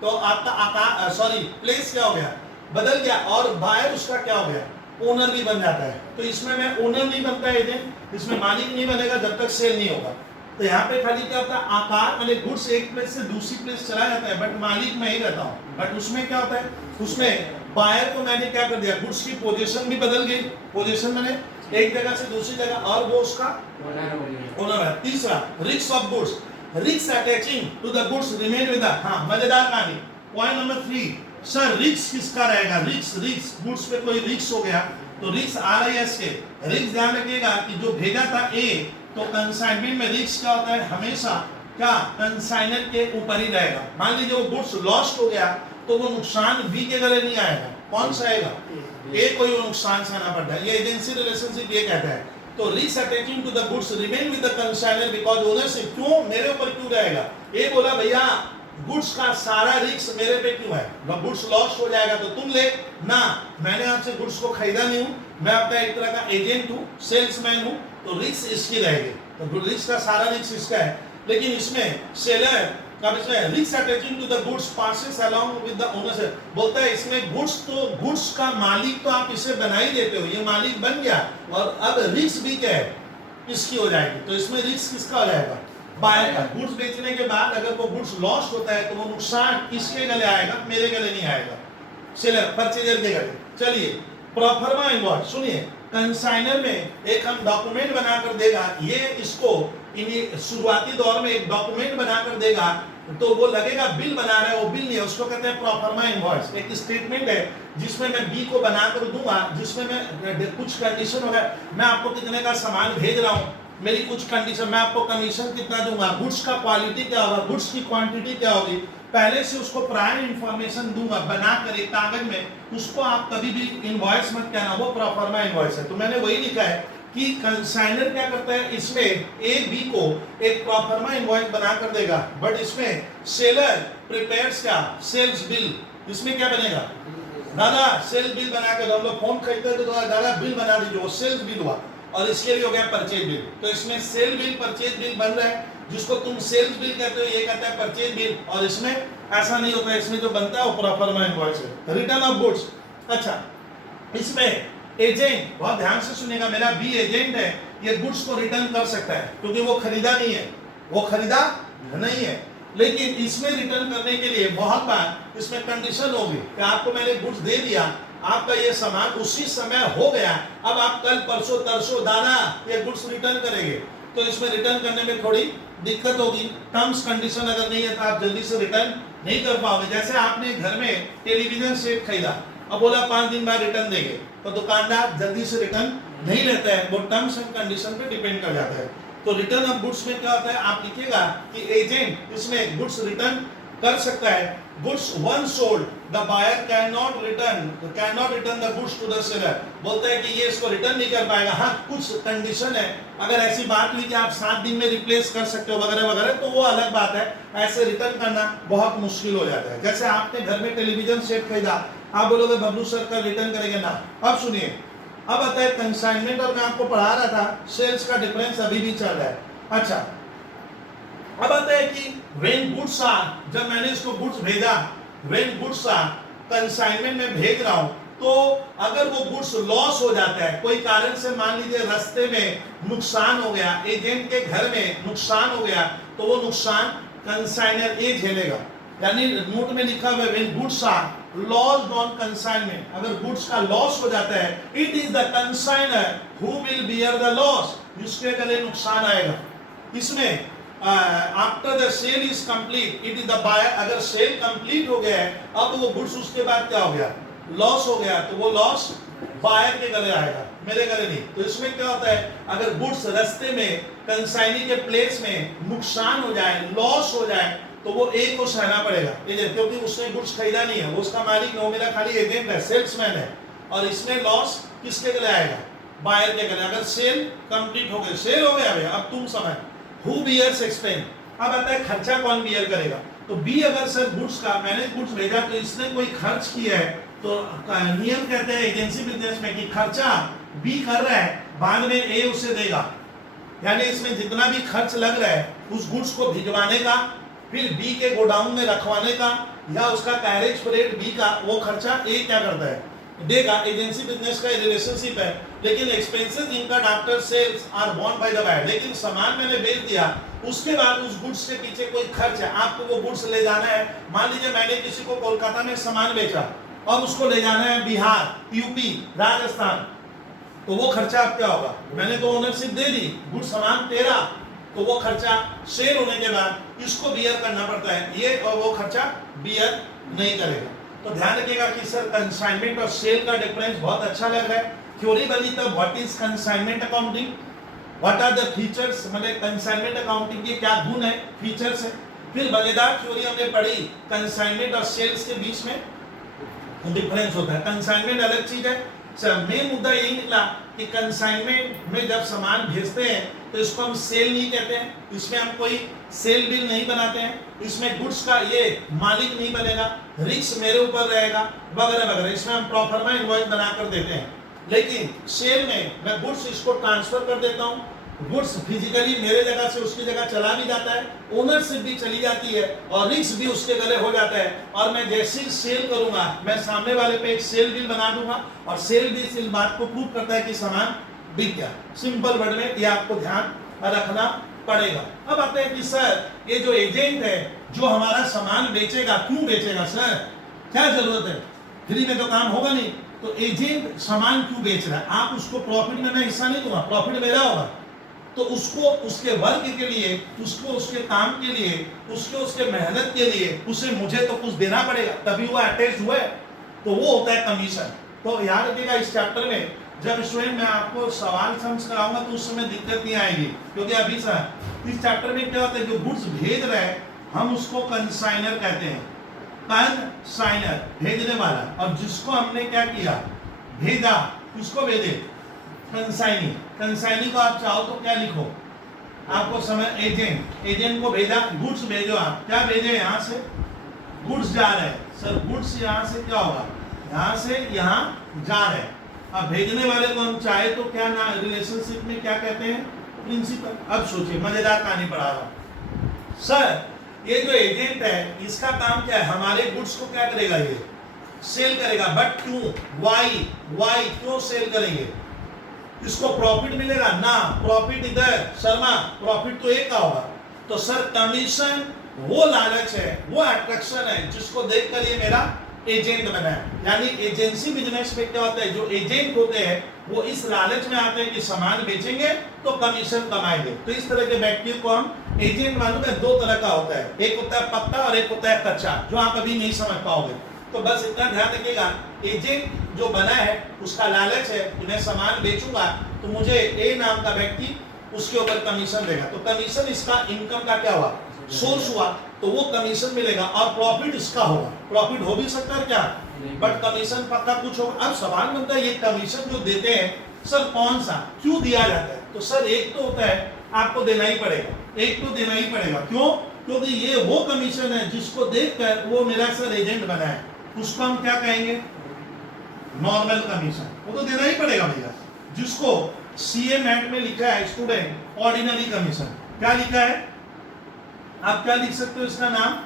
तो आपका आकार प्लेस क्या हो गया? बदल गया और बायर उसका क्या हो गया? ओनर भी बन जाता है। तो इसमें मैं ओनर नहीं बनता है एजेंट, इसमें मालिक नहीं बनेगा जब तक सेल नहीं होगा। तो यहाँ पे खाली क्या होता है? आकार माने गुड्स एक प्लेस से दूसरी प्लेस चला जाता है बट मालिक मैं ही रहता हूँ। बट उसमें क्या होता है? उसमें बायर को मैंने क्या कर दिया? गुड्स की पोजीशन भी बदल गई। पोजीशन मैंने एक जगह से दूसरी जगह और वो उसका ओनर है। तीसरा, risk of goods, risk attaching to the goods remain with the. हाँ, मजेदार कहानी। पॉइंट नंबर 3, सर रिस्क किसका रहेगा? रिस्क गुड्स पे कोई रिस्क हो गया तो रिस्क RIS के रिस्क। ध्यान रखिएगा कि जो भेजा था ए, तो कंसाइनमेंट में रिस्क क्या होता है? हमेशा क्या? कंसाइनर के ऊपर ही रहेगा। मान लीजिए वो गुड्स लॉस्ट हो गया तो वो नुकसान बी के गले नहीं आएगा। कौन सा आएगा? ए को ही नुकसान सहना पड़ता है। ये एजेंसी रिलेशनशिप ये कहता है। तो risk attaching to the goods remain with the consignor because ownership. क्यों मेरे ऊपर क्यों रहेगा? ए बोला भैया गुड्स का सारा रिस्क मेरे पे क्यों है? गुड्स लॉस्ट हो जाएगा तो तुम ले ना, मैंने आपसे गुड्स को खरीदा नहीं हूं, मैं आपका एक तरह का एजेंट हूं, सेल्समैन हूं, तो रिस्क इसकी रहेगी। तो रिस्क का सारा रिस्क इसका है। लेकिन इसमें सेलर अब इसमें risk attaching to the goods passes along with the ownership. बोलता है इसमें गुड्स का मालिक तो आप इसे बना ही देते हो, ये मालिक बन गया और अब रिस्क भी क्या है? इसकी हो जाएगी। तो इसमें रिस्क किसका हो जाएगा? बायर का। गुड्स बेचने के बाद अगर वो गुड्स लॉस्ट होता है तो वो नुकसान किसके गले आएगा? मेरे गले नहीं आएगा, सेलर परचेजर के गले। चलिए, प्रोफर्मा इनवॉइस सुनिए, कंसाइनर में एक हम डॉक्यूमेंट बनाकर देगा, ये इसको शुरुआती दौर में एक डॉक्यूमेंट बनाकर देगा तो वो लगेगा बिल बना रहा है, वो बिल नहीं है, उसको कहते हैं प्रोफर्मा इनवॉइस। एक स्टेटमेंट है जिसमें मैं बी को बनाकर दूंगा, जिसमें मैं कुछ कंडीशन होगा, मैं आपको कितने का सामान भेज रहा हूँ, मेरी कुछ कंडीशन, मैं आपको कमीशन कितना दूंगा, गुड्स का क्वालिटी क्या होगा, गुड्स की क्वांटिटी क्या होगी, पहले से उसको प्रायर इंफॉर्मेशन दूंगा बना कर एक कागज में, उसको आप कभी भी इनवॉइस मत कहना, वो प्रोफार्मा इनवॉइस है। तो मैंने वही लिखा है कि कंसाइनर क्या करता है, इसमें ए बी को एक प्रोफार्मा इनवॉइस बना कर देगा, बट इसमें सेलर प्रिपेयर्स क्या, सेल्स बिल। इसमें क्या बनेगा, दादा सेल बिल बना कर, हम लोग फोन खरीदते हैं तो दादा बिल बना दीजिए, वो सेल्स बिल हुआ, और इसके लिए हो गया परचेज बिल। तो इसमें सेल बिल परचेज बिल बन रहा है, जिसको तुम सेल्स बिल कहते हो, ये कहता है परचेज बिल, और इसमें ऐसा नहीं होता है, इसमें जो बनता है वो प्रोफार्मा इनवॉइस है। रिटर्न ऑफ गुड्स, अच्छा इसमें एजेंट, बहुत ध्यान से सुनिएगा, मेरा बी एजेंट है, ये गुड्स को रिटर्न कर सकता है क्योंकि वो खरीदा नहीं है, वो खरीदा नहीं है, लेकिन इसमें रिटर्न करने के लिए बहुत बार इसमें कंडीशन होगी कि आपको मैंने गुड्स दे दिया, आपका ये सामान उसी समय हो गया, अब आप कल परसों तरसों दादा ये गुड्स रिटर्न करेंगे, तो इसमें रिटर्न करने में थोड़ी दिक्कत होगी। टर्म्स कंडीशन अगर नहीं है तो आप जल्दी से रिटर्न नहीं कर पाओगे। जैसे आपने घर में टेलीविजन सेट खरीदा, अब बोला 5 दिन बाद रिटर्न देंगे, तो दुकानदार जल्दी से रिटर्न नहीं लेता है, वो टर्म्स एंड कंडीशन पे डिपेंड कर जाता है। तो रिटर्न ऑफ गुड्स में क्या होता है, आप लिखिएगा कि एजेंट इसमें गुड्स रिटर्न कर सकता है। Goods once sold, the buyer can not return the goods to the seller, बोलता है कि ये इसको रिटर्न नहीं कर पाएगा। हाँ, कुछ कंडीशन है, अगर ऐसी बात हुई कि आप 7 दिन में रिप्लेस कर सकते हो वगैरह वगैरह, तो वो अलग बात है, ऐसे रिटर्न करना बहुत मुश्किल हो जाता है। जैसे आपने घर में टेलीविजन सेट खरीदा, आप बोलोगे बबलू सर का रिटर्न करेंगे ना। अब सुनिए, अब आता है कंसाइनमेंट, और मैं आपको पढ़ा रहा था सेल्स का डिफरेंस अभी भी चल रहा है। अच्छा, अब आता है कि व्हेन गुड्स आर, जब मैंने इसको गुड्स भेजा, व्हेन गुड्स आर कंसाइनमेंट में भेज रहा हूं, तो अगर वो गुड्स लॉस हो जाता है कोई कारण से, मान लीजिए रास्ते में नुकसान हो गया, एजेंट के घर में नुकसान हो गया, तो वो नुकसान कंसाइनर ए झेलेगा। यानी नोट में लिखा हुआ है when goods are lost on consignment, अगर गुड्स का लॉस हो जाता है, it is the consignor who will bear the loss, जिसके गले नुकसान आएगा। इसमें after the sale is complete, it is the buyer, अगर सेल कंप्लीट हो गया है, अब वो गुड्स उसके बाद क्या हो गया, लॉस हो गया, तो वो लॉस बायर के गले आएगा, मेरे गले नहीं। तो इसमें क्या होता है, अगर गुड्स रास्ते में कंसाइनी के प्लेस में नुकसान हो जाए, लॉस हो जाए, तो वो एक को सहना पड़ेगा, क्योंकि उसने गुड्स खरीदा नहीं है, वो उसका मालिक नहीं, वो मेरा खाली एजेंट है, सेल्समैन है, और इसमें लॉस किसके गले आएगा, बायर के गले। अगर सेल कंप्लीट हो गई, सेल हो गया भैया, अब तुम समय हु बियर्स एक्सपेंस, अब आता है खर्चा कौन बियर करेगा। तो बी, अगर सर गुड्स का मैंने गुड्स भेजा तो इसने कोई खर्च किया है, तो नियम कहते हैं एजेंसी बिजनेस में कि खर्चा बी कर रहा है, बाद में ए उसे देगा। यानी इसमें जितना भी खर्च लग रहा है उस गुड्स को भिजवाने का, फिर बी के गोडाउन में रखवाने का, या उसका कैरेज फ्रेट बी का, वो खर्चा ए क्या करता है, देगा। एजेंसी बिजनेस का रिलेशनशिप है, लेकिन expenses incurred after sales are borne by the buyer. लेकिन सामान मैंने बेच दिया, उसके बाद उस गुड्स के पीछे कोई खर्च है, आपको वो गुड्स ले जाना है। मान लीजिए मैंने किसी को कोलकाता में सामान बेचा और उसको ले जाना है बिहार, यूपी, राजस्थान, तो वो खर्चा अब क्या होगा, मैंने तो ओनरशिप दे दी, गुड सामान तेरा, तो वो खर्चा सेल होने के बाद इसको बियर करना पड़ता है, ये और वो खर्चा बियर नहीं करेगा। तो ध्यान रखिएगा कि सर कंसाइनमेंट और सेल का डिफरेंस बहुत अच्छा लग रहा है। थ्योरी बनी तब what is consignment accounting, what are the features, मतलब कंसाइनमेंट अकाउंटिंग के क्या गुण है, फीचर्स है। फिर मजेदार थ्योरी हमने पढ़ी, कंसाइनमेंट और सेल्स के बीच में डिफरेंस होता है। कंसाइनमेंट अलग चीज है। मेन मुद्दा यही निकला कि कंसाइनमेंट में जब सामान भेजते हैं तो इसको हम सेल नहीं कहते हैं, इसमें हम कोई सेल बिल नहीं बनाते हैं, इसमें गुड्स का ये मालिक नहीं बनेगा, रिस्क मेरे ऊपर रहेगा वगैरह वगैरह, इसमें हम प्रोफार्मा इनवॉइस बना कर देते हैं। लेकिन सेल में मैं गुड्स इसको ट्रांसफर कर देता हूँ, गुड्स फिजिकली मेरे जगह से उसकी जगह चला भी जाता है, ओनरशिप भी चली जाती है और रिस्क भी उसके गले हो जाता है। और मैं जैसे ही सेल करूंगा, मैं सामने वाले पे एक सेल बिल बना दूंगा और सेल बिल इस बात को प्रूव करता है कि सामान बिक गया। सिंपल वर्ड में ये आपको ध्यान रखना पड़ेगा। अब आते हैं कि सर ये जो एजेंट है जो हमारा सामान बेचेगा, क्यों बेचेगा सर, क्या जरूरत है, फ्री में तो काम होगा नहीं, तो एजेंट सामान क्यों बेच रहा है, आप उसको प्रॉफिट में मैं हिस्सा नहीं दूंगा, प्रॉफिट मेरा होगा, तो उसको उसके वर्क के लिए, उसको उसके काम के लिए, उसके मेहनत के लिए उसे मुझे तो कुछ देना पड़ेगा, तभी वो अटैच हुआ है, तो वो होता है कमीशन। तो याद रखिएगा इस चैप्टर में जब स्टूडेंट मैं आपको सवाल समझ कराऊंगा तो उस समय दिक्कत नहीं आएगी, क्योंकि अभी सर इस चैप्टर में क्या होता है, जो गुड्स भेज रहे हैं हम उसको कंसाइनर कहते हैं। कंसाइनर भेजने वाला, और जिसको हमने क्या किया, भेजा, किसको भेजे, कंसाइनी। कंसाइनी को आप चाहो तो क्या लिखो, आपको समझ, एजेंट, एजेंट को भेजा, गुड्स भेजो, आप क्या भेजे, यहाँ से गुड्स जा रहे हैं सर, गुड्स यहाँ से क्या होगा, यहाँ से यहाँ जा रहे हैं। अब भेजने वाले को हम चाहे तो क्या ना रिलेशनशिप में क्या कहते हैं, प्रिंसिपल। अब सोचिए, मजेदार कहानी पढ़ा रहा हूं सर। ये जो एजेंट है इसका काम क्या है, हमारे गुड्स को क्या करेगा, ये सेल करेगा। बट क्यों, वाई क्यों सेल करेंगे, इसको प्रॉफिट मिलेगा ना, प्रॉफिट इधर शर्मा, प्रॉफिट तो एक का होगा। तो सर कमीशन वो लालच है, वो अट्रैक्शन है जिसको देखकर ये मेरा एजेंट बना है। यानी एजेंसी बिजनेस में क्या होता है, जो एजेंट होते हैं वो इस लालच में आते हैं कि सामान बेचेंगे तो कमीशन कमाएंगे। तो इस तरह के व्यक्ति को हम एजेंट, मालूम है दो तरह का होता है, एक होता है पक्का और एक होता है कच्चा, जो आप अभी नहीं समझ पाओगे। तो बस इतना ध्यान रखिएगा, एजेंट जो बना है उसका लालच है कि मैं सामान बेचूंगा तो मुझे ए नाम का व्यक्ति उसके ऊपर कमीशन देगा। तो कमीशन इसका इनकम का क्या हुआ, सोर्स हुआ, तो वो कमीशन मिलेगा और प्रॉफिट इसका होगा। प्रॉफिट हो भी सकता है क्या, बट कमीशन पक्का कुछ होगा। अब सवाल बनता है, ये कमीशन जो देते हैं सर कौन सा, क्यों दिया जाता है। तो सर एक तो होता है आपको देना ही पड़ेगा, एक तो देना ही पड़ेगा। क्यों, क्योंकि ये वो कमीशन है जिसको देखकर वो मेरा सर एजेंट बना है, उसको हम क्या कहेंगे, नॉर्मल कमीशन। वो तो देना ही पड़ेगा भैया। जिसको सीए मैट में लिखा है स्टूडेंट, ऑर्डिनरी कमीशन। क्या लिखा है, आप क्या लिख सकते हो इसका नाम,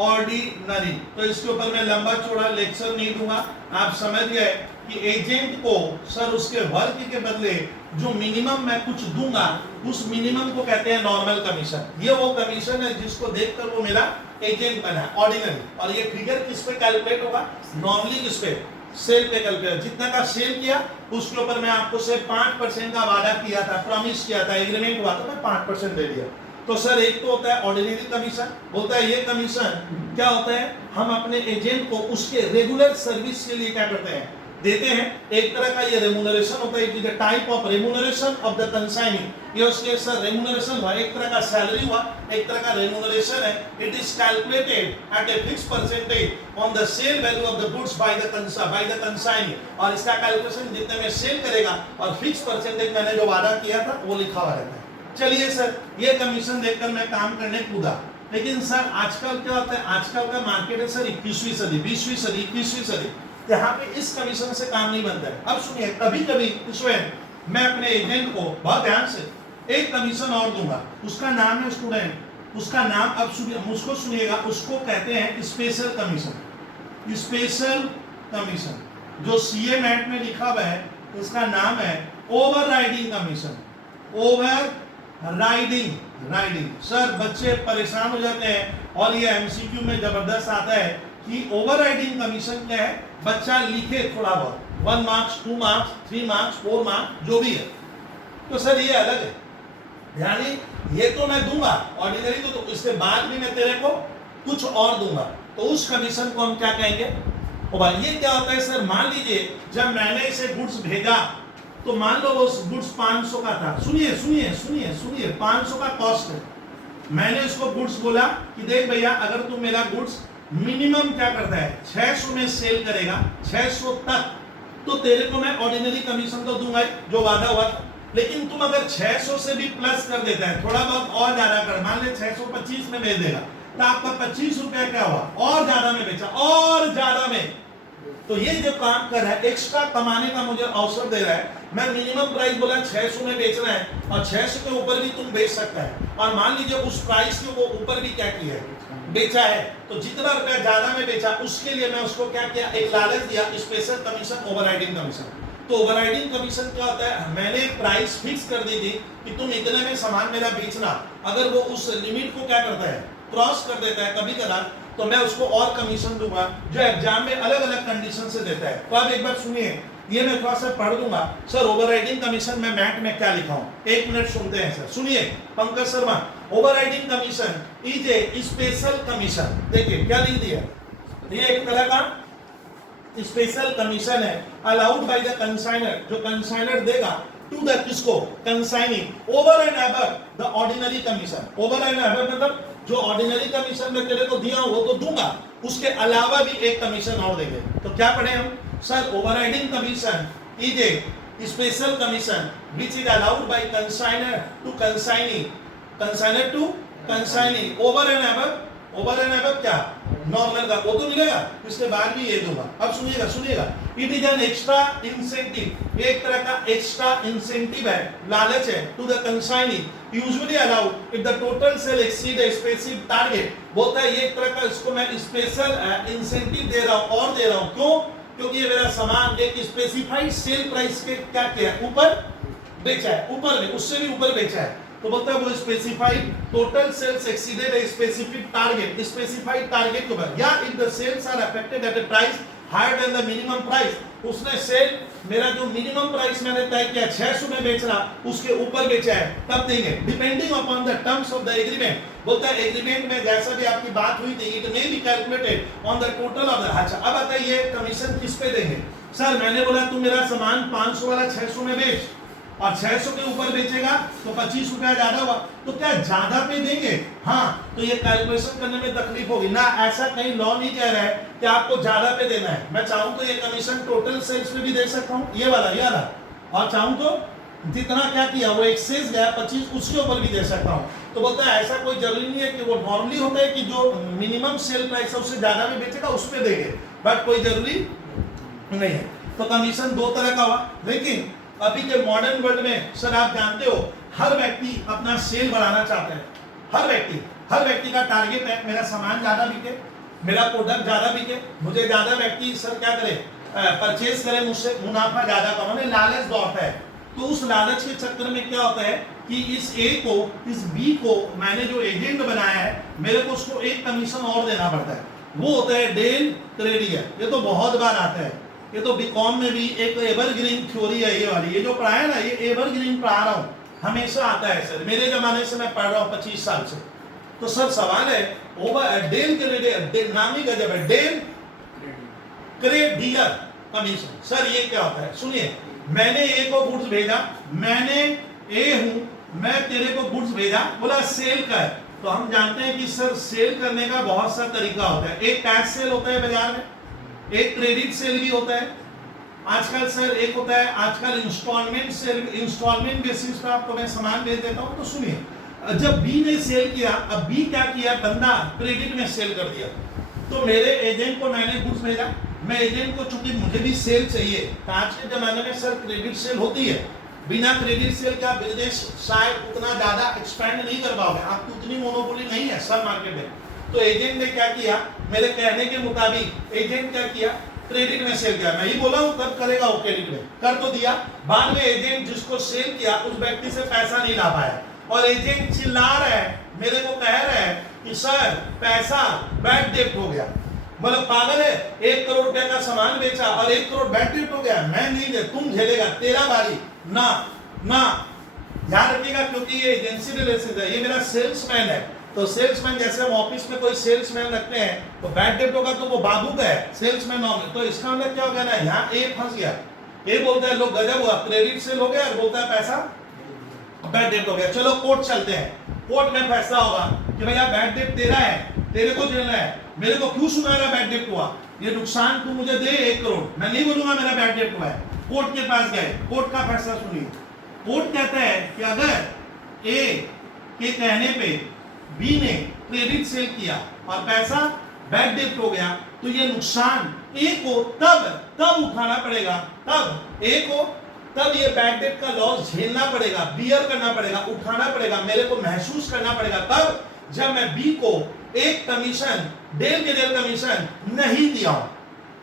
ऑर्डिनरी। तो इसके ऊपर मैं लंबा चौड़ा लेक्चर नहीं दूंगा, आप समझ गए कि एजेंट को सर उसके वर्क के बदले जो मिनिमम मैं कुछ दूंगा उस मिनिमम को कहते हैं नॉर्मल कमीशन। ये वो कमीशन है जिसको देखकर वो मेरा एजेंट बना, ऑर्डिनरी। और ये फिगर किस पे कैलकुलेट होगा, नॉर्मली किस पे, सेल पे कैलकुलेट। जितना का सेल किया उसके ऊपर मैं आपको सिर्फ 5% का वादा किया था, प्रॉमिस किया था, एग्रीमेंट हुआ तो मैं 5% दे दिया। तो सर एक तो होता है ऑर्डिनरी कमीशन, बोलता है ये कमीशन क्या होता है, हम अपने एजेंट को उसके रेगुलर सर्विस के लिए क्या करते हैं, देते हैं। एक तरह का ये रेम्यूनरेशन होता है, it is a type of remuneration of the consignee. ये उसके सर रेम्यूनरेशन हुआ, एक तरह का सैलरी हुआ, एक तरह का रेम्यूनरेशन है। It is calculated at a fixed percentage on the sale value of the goods by the consignee. और इसका कैलकुलेशन जितने में सेल करेगा और फिक्स परसेंटेज मैंने जो वादा किया था वो लिखा हुआ रहता है। चलिए सर, ये कमीशन देखकर मैं काम करने कूदा। लेकिन सर आजकल क्या होता है, आजकल का मार्केट है सर 21वीं सदी, 20वीं सदी, 21वीं सदी, यहाँ पे इस कमीशन से काम नहीं बनता है। अब सुनिए, कभी कभी स्टूडेंट मैं अपने एजेंट को बहुत ध्यान से एक कमीशन और दूंगा, उसका नाम है स्टूडेंट, उसका नाम अब मुझको सुनिएगा, उसको कहते हैं स्पेशल कमीशन। स्पेशल कमीशन जो सीए मैट में लिखा हुआ है उसका नाम है overriding commission. Over riding sir बच्चे परेशान हो जाते हैं और ये एमसीक्यू में जबरदस्त आता है कि ओवरराइडिंग कमीशन क्या है, बच्चा लिखे थोड़ा बहुत, 1 मार्क्स 2 मार्क्स 3 मार्क्स 4 मार्क्स जो भी है। तो सर ये अलग है, यानी ये तो मैं दूंगा ऑर्डिनरी तो इसके बाद भी मैं तेरे को कुछ और दूंगा। तो उस कमीशन को हम क्या कहेंगे, ओ भाई ये क्या होता है सर, मान लीजिए जब मैंने इसे गुड्स भेजा तो मान लो वो गुड्स 500 का था। सुनिए सुनिए सुनिए सुनिए, 500 का कॉस्ट है। मैंने उसको गुड्स बोला कि देख भैया, अगर तू मेरा गुड्स मिनिमम क्या करता है 600 में सेल करेगा, 600 तक, तो तेरे को मैं ऑर्डिनरी कमीशन तो दूंगा जो वादा हुआ था। लेकिन तुम अगर 600 से भी प्लस कर देता है, थोड़ा बहुत और ज्यादा कर, मान ले 625 में बेच देगा, तो आपका 25 रुपया क्या हुआ, और ज्यादा में बेचा, और ज्यादा में। तो ये जो काम कर रहा है, एक्स्ट्रा कमाने का मुझे अवसर दे रहा है। मैं मिनिमम प्राइस बोला 600 में बेच रहा है और 600 के ऊपर भी तुम बेच सकता है, और मान लीजिए उस प्राइस के वो ऊपर भी क्या किया है, बेचा है, तो जितना रुपया ज्यादा में बेचा उसके लिए मैं उसको क्या किया, एक लालच दिया, स्पेशल कमीशन, ओवरराइडिंग कमीशन। तो ओवरराइडिंग कमीशन क्या होता है, मैंने प्राइस फिक्स कर दी थी कि तुम इतने में सामान मेरा बेचना, अगर वो उस लिमिट को क्या करता है, क्रॉस कर देता है कभी कभार, तो मैं उसको और कमीशन दूंगा जो एग्जाम में अलग अलग कंडीशन से देता है। तो आप एक बार सुनिए, ये मैं थोड़ा सा पढ़ दूंगा। सर ओवरराइडिंग कमीशन में मैट में क्या लिखा हूं, 1 मिनट सुनते हैं सर। सुनिए Pankaj Sharma, overriding commission is a special commission. देखिए क्या लिख दिया, ये एक तरह का स्पेशल कमीशन है, अलाउड बाय द कंसाइनर, जो कंसाइनर देगा टू द किसको, consignee, over and above the ordinary commission. Over and above मतलब जो ऑर्डिनरी कमीशन में तेरे को दिया हूं वो तो दूंगा, उसके अलावा भी एक कमीशन और देंगे। तो क्या पढ़े हम sir, overriding commission is a special commission which is allowed by consignor to consignee, consignor to consignee, over and above क्या नॉर्मल का वो तो मिलेगा, इसके बाद भी ये दूंगा। अब सुनिएगा, it is an extra incentive, एक तरह का एक्स्ट्रा इंसेंटिव है, लालच है, to the consignee usually allowed if the total sale exceed a specific target. बोलता है ये एक तरह का, इसको मैं स्पेशल इंसेंटिव दे रहा हूं, और दे रहा हूं क्यों? क्योंकि ये मेरा सामान एक स्पेसिफाइड सेल प्राइस के क्या किया है, ऊपर बेचा है, ऊपर में उससे भी ऊपर बेचा है। तो बोलता है वो specified total sales exceeded a specific target, specified target के ऊपर, या if the sales are affected at a price higher than the minimum price, उसने सेल मेरा जो मिनिमम प्राइस मैंने तय किया 600 में बेच रहा, उसके ऊपर बेचा है, तब देंगे, depending upon the terms of the agreement. बोलता है एग्रीमेंट में जैसा भी आपकी बात हुई थी, it may be calculated on the total of the. अच्छा अब बताइए कमीशन किस पे देंगे? सर मैंने बोला तू मेरा सामान 500 वाला 600 में बेच, और 600 के ऊपर बेचेगा तो 25 रुपया ज्यादा हुआ, तो क्या ज्यादा पे देंगे? हाँ, तो ये कैलकुलेशन करने में तकलीफ होगी ना, ऐसा कहीं लॉ नहीं कह रहा है कि आपको ज्यादा पे देना है। मैं चाहूं तो ये कमीशन टोटल सेल्स पे भी दे सकता हूं, ये वाला, और चाहूं तो जितना क्या किया वो एक्सेस गया 25 उसके ऊपर भी दे सकता हूं। तो बोलता है ऐसा कोई जरूरी नहीं है कि वो नॉर्मली होता है कि जो मिनिमम सेल प्राइस है उससे ज्यादा में बेचेगा उस पे देंगे, बट कोई जरूरी नहीं है। तो कमीशन दो तरह का हुआ, लेकिन अभी के मॉडर्न वर्ल्ड में सर आप जानते हो हर व्यक्ति अपना सेल बढ़ाना चाहता है, हर व्यक्ति का टारगेट है मेरा सामान ज्यादा बिके, मेरा प्रोडक्ट ज्यादा बिके, मुझे ज्यादा व्यक्ति सर क्या करे, परचेज करे मुझसे, मुनाफा ज्यादा कमाने, लालच दौड़ता है। तो उस लालच के चक्कर में क्या होता है कि इस ए को, इस बी को मैंने जो एजेंट बनाया है, मेरे को उसको एक कमीशन और देना पड़ता है, वो होता है डेल क्रेडिट। ये तो बहुत बार आता है, ये तो बीकॉम में भी एक एवरग्रीन थ्योरी है ये वाली, ये जो पढ़ाया ना, ये एवरग्रीन पढ़ा रहा हूँ, हमेशा आता है सर, मेरे जमाने से मैं पढ़ रहा हूँ 25 साल से। तो सर सवाल है ओवर डेल क्रेडिट, नाम ही गजब है, डेल क्रेडियर कमीशन। सर ये क्या होता है? सुनिए, मैंने ए को गुड्स भेजा, मैंने ए हूं, मैं तेरे को गुड्स भेजा, बोला सेल कर। तो हम जानते हैं कि सर सेल करने का बहुत सा तरीका होता है, एक कैश सेल होता है बाजार में, एक क्रेडिट सेल भी होता है, आजकल सर एक होता है आजकल इंस्टॉलमेंट सेल, इंस्टॉलमेंट बेसिस पर आपको मैं सामान भेज देता हूं। तो सुनिए, जब बी ने सेल किया, अब बी क्या किया, बंदा क्रेडिट में सेल कर दिया, तो मेरे एजेंट को मैंने गुड्स भेजा, मैं एजेंट को चूंकि मुझे भी सेल चाहिए, तो आज के जमाने में सर क्रेडिट सेल होती है, बिना क्रेडिट सेल का बिजनेस शायद उतना ज्यादा एक्सपेंड नहीं कर पाओगे, आपकी उतनी मोनोपोली नहीं है सब मार्केट में। तो एजेंट ने क्या किया, मेरे कहने के मुताबिक एजेंट क्या किया, क्रेडिट में सेल किया। मैं ही बोला हूं कब करेगा वो क्रेडिट में, कर तो दिया, बाद में एजेंट जिसको सेल किया उस व्यक्ति से पैसा नहीं ला पाया, और एजेंट चिल्ला रहा है, मेरे को कह रहा है कि सर पैसा बैड डेट हो गया। मतलब पागल है, 1 करोड़ रुपए का सामान बेचा और 1 करोड़ बैड डेट हो गया, मैं नहीं दे, तुम झेलेगा, तेरा बारी ना ना। ध्यान रखिएगा क्योंकि ये एजेंसी रिलेशन है, ये मेरा सेल्समैन है। तो सेल्समैन जैसे हम ऑफिस में कोई सेल्समैन रखते हैं, तो बैड डेट होगा तो वो बाबू का है सेल्समैन नॉर्मल। तो इसका मतलब क्या हो गया ना, यहाँ ए फंस गया, ए बोलता है लोग गजब हुआ, क्रेडिट सेल हो गया, और बोलता है पैसा बैड डेट हो गया। चलो कोर्ट चलते हैं, कोर्ट में फैसला होगा कि भैया बैड डेट तेरा है, तेरे को झेलना है, मेरे को क्यों सुना रहा बैड डेट हुआ, ये नुकसान तू मुझे दे 1 करोड़, मैं नहीं बोलूंगा मेरा बैड डेट हुआ है। कोर्ट के पास गए, कोर्ट का फैसला सुनिए, कोर्ट कहता है कि अगर ए के कहने पे बी ने क्रेडिट सेल किया और पैसा बैड डेट हो गया, तो ये नुकसान ए को तब उठाना पड़ेगा, तब ए को तब ये बैड डेट का लॉस झेलना पड़ेगा, बियर करना पड़ेगा, उठाना पड़ेगा, मेरे को महसूस करना पड़ेगा, तब जब मैं बी को एक कमीशन, डेल के डेल कमीशन नहीं दिया हूं।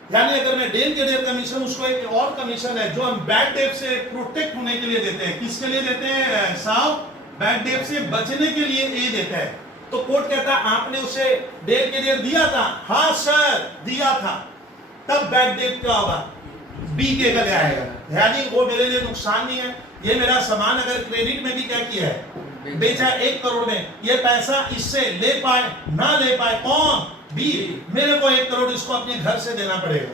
यानी अगर मैं डेल के डेल कमीशन, उसको एक और कमीशन है जो हम बैड डेट से प्रोटेक्ट होने के लिए देते हैं, किसके लिए देते हैं साहब, बैड डेट से बचने के लिए ए देता है। तो कोर्ट कहता है आपने उसे डेल के डेल दिया था, हाँ सर दिया था, तब बैड डेट क्या होगा, बी के गले आएगा, यानी वो मेरे लिए नुकसान नहीं है। ये मेरा सामान अगर क्रेडिट में भी क्या किया है, बेचा 1 करोड़ में, ये पैसा इससे ले पाए ना ले पाए, कौन, बी, मेरे को 1 करोड़ इसको अपने घर से देना पड़ेगा,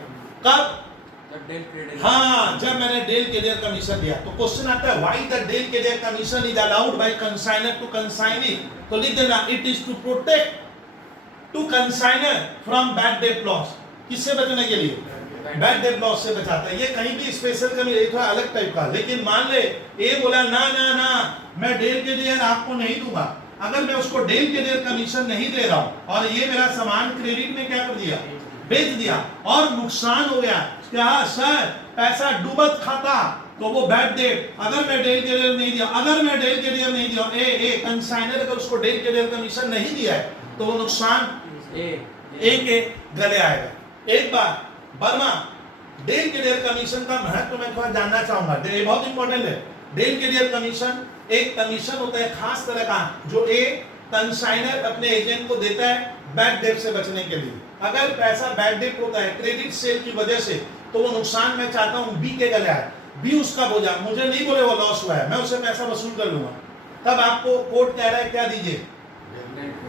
कब, हाँ, जब मैंने डेल क्लियर कमीशन दिया तो क्वेश्चन आता है why the del credere commission is allowed by consignor to consignee, तो लिख देना it is to protect to consignor from bad debt loss. किससे बचने के लिए? बैड डेट लॉस से बचाता है। ये कहीं भी स्पेशल कमी रही, थोड़ा अलग टाइप का। लेकिन मान ले ये बोला ना ना ना मैं डेल क्लियर आपको नहीं दूंगा, अगर मैं उसको डेल क्लियर कमीशन नहीं दे रहा हूं और ये मेरा सामान क्रेडिट में क्या कर दिया, बेच दिया और नुकसान हो गया, क्या सर पैसा डूबत खाता, तो वो बैड डेट। अगर मैं डेल क्लियर नहीं दिया, अगर मैं डेल क्लियर नहीं दिया, ए कंसाइनर अगर उसको डेल क्लियर कमीशन नहीं दिया है तो वो नुकसान ए के गले आएगा। एक बार वर्मा डेल क्लियर कमीशन का महत्व मैं थोड़ा जानना चाहूंगा, ये बहुत इंपॉर्टेंट है। डेल क्लियर कमीशन एक कमीशन होता है खास तरह का जो एक कंसाइनर अपने एजेंट को देता है बैड डेट से बचने के लिए। अगर पैसा बैड डेट होता है क्रेडिट सेल की वजह से, तो वो नुकसान मैं चाहता हूं बी के गले आए, बी उसका बोझा, मुझे नहीं बोले वो लॉस हुआ है, मैं उससे पैसा वसूल कर लूंगा। तब आपको कोर्ट कह रहा है क्या दीजिए,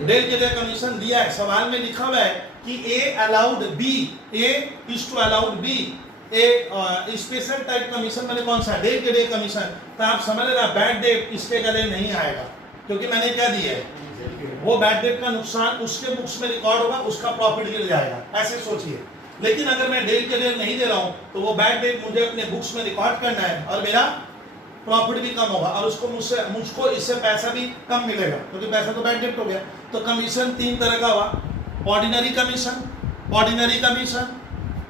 डेल क्लियर कमीशन दिया है। सवाल में लिखा हुआ है कि A allowed B, A is to allowed B a special type commission, मैंने कौन सा डेल क्लियर कमीशन, तो आप समझ लेना बैड डेट इसके गले नहीं आएगा, क्योंकि मैंने क्या दिया है, वो बैड डेट का नुकसान उसके बुक्स में रिकॉर्ड होगा, उसका प्रॉफिट गिर जाएगा, ऐसे सोचिए। लेकिन अगर मैं डेल क्लियर नहीं दे रहा हूं तो वो बैड डेट मुझे अपने बुक्स में रिकॉर्ड करना है और मेरा प्रॉफिट भी कम होगा और उसको मुझको इससे पैसा भी कम मिलेगा, क्योंकि पैसा तो बैड डेट हो गया। तो कमीशन तीन तरह का हुआ, ordinary commission, ordinary commission,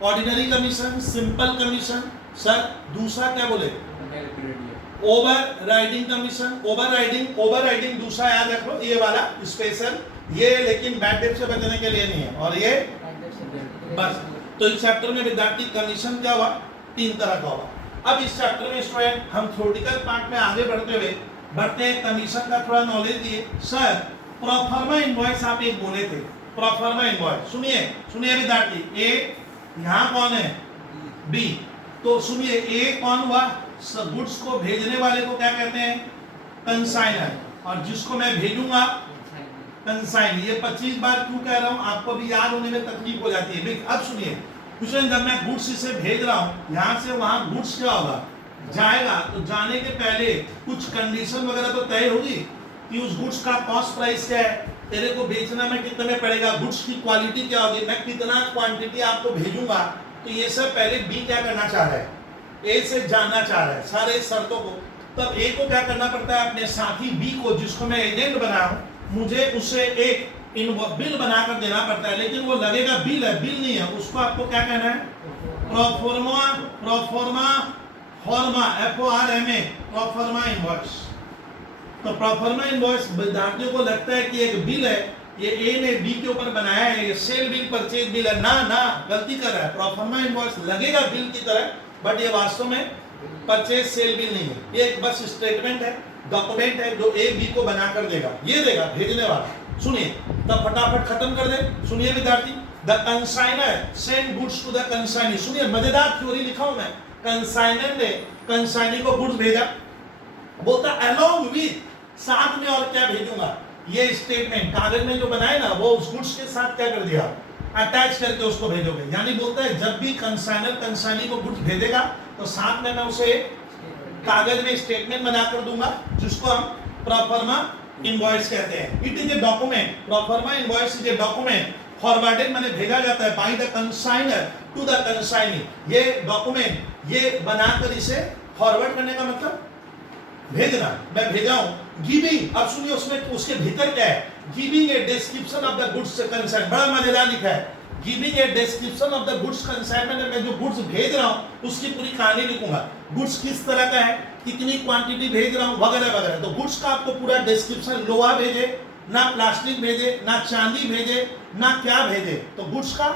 ordinary commission, simple commission, sir दूसरा क्या बोले, over riding commission, over riding दूसरा याद रखो, ये वाला स्पेशल, ये लेकिन बैड डेट से बचने के लिए नहीं है, और ये बस। तो इस चैप्टर में विद्यार्थी कमीशन क्या हुआ, तीन तरह का हुआ। अब इस चैप्टर में स्टूडेंट हम थ्योरेटिकल पार्ट में आगे बढ़ते हैं, कमीशन का थोड़ा नॉलेज दिए। सर प्रोफार्मा इनवॉइस आप एक बोले थे, प्रोफार्मा इनवॉइस सुनिए विद्यार्थी, ए यहाँ कौन है, बी, तो सुनिए ए कौन हुआ, गुड्स को भेजने वाले को क्या कहते हैं, कंसाइनर, और जिसको मैं भेजूंगा कंसाइन। ये 25 बार क्यों कह रहा हूं, आपको भी याद होने में तकलीफ हो जाती है। अब सुनिए, जब मैं गुड्स इसे भेज रहा हूं, यहां से वहां गुड्स क्या होगा, जाएगा, तो जाने के पहले कुछ कंडीशन वगैरह तो तय होगी कि उस गुड्स का कॉस्ट प्राइस क्या है, तेरे को बेचना में कितने में पड़ेगा, गुड्स की क्वालिटी क्या होगी, मैं कितना क्वांटिटी आपको भेजूंगा। तो ये सब पहले बी क्या करना चाह रहा है, ए से जानना चाह रहा है सारे शर्तों को। तब ए को क्या करना पड़ता है, अपने साथी बी को, जिसको मैं एजेंट बनाया हूं, मुझे उसे एक बिल बनाकर देना पड़ता है, लेकिन वो लगेगा बिल है, बिल नहीं है, उसको आपको क्या कहना है, प्रोफॉर्मा FORMA प्रोफॉर्मा इनवॉइस। तो प्रोफॉर्मा इनवॉइस विद्यार्थियों को लगता है कि एक बिल है, ये ए ने बी के ऊपर बनाया है, ये सेल बिल परचेज बिल है, ना गलती कर रहा है। प्रोफॉर्मा इनवॉइस लगेगा बिल की तरह, बट ये वास्तव में परचेज सेल बिल नहीं है, ये एक बस स्टेटमेंट है, डॉक्यूमेंट है जो ए बी को बना कर देगा, ये देगा भेजने वाला। सुनिए तब फटाफट खत्म कर दे। सुनिए विद्यार्थी, the consignor send goods to the consignee. सुनिए मजेदार थ्योरी लिखा हूं मैं, कंसाइनर ने कंसाइनी को गुड्स भेजा, बोलता अलोंग विद, साथ में और क्या भेजूंगा, ये स्टेटमेंट कागज में जो बनाए ना, वो उस गुड्स के साथ क्या कर दिया, अटैच करके उसको भेजोगे। यानी बोलता है जब भी कंसाइनर कंसाइनी को गुड्स भेजेगा तो साथ में मैं उसे कागज में स्टेटमेंट बनाकर दूंगा, जिसको हम प्रोफॉर्मा इनवॉइस कहते हैं। It is a document, proforma invoice is a document forwarded, मैंने भेजा जाता है by the consignor to the consignee. ये डॉक्यूमेंट ये बनाकर इसे फॉरवर्ड करने का मतलब भेजना, मैं भेजा हूं। गिविंग, अब सुनिए उसमें उसके भीतर क्या है, giving a description of the goods consign, बड़ा मजेदार लिखा है, giving a description of the goods consignment. मैं जो गुड्स भेज रहा हूं उसकी पूरी कहानी लिखूंगा, गुड्स किस तरह का है, कितनी क्वांटिटी भेज रहा हूं, वगैरह वगैरह। तो गुड्स का आपको पूरा डिस्क्रिप्शन, लोहा भेजे ना, प्लास्टिक भेजे ना, चांदी भेजे ना, क्या भेजे, तो गुड्स का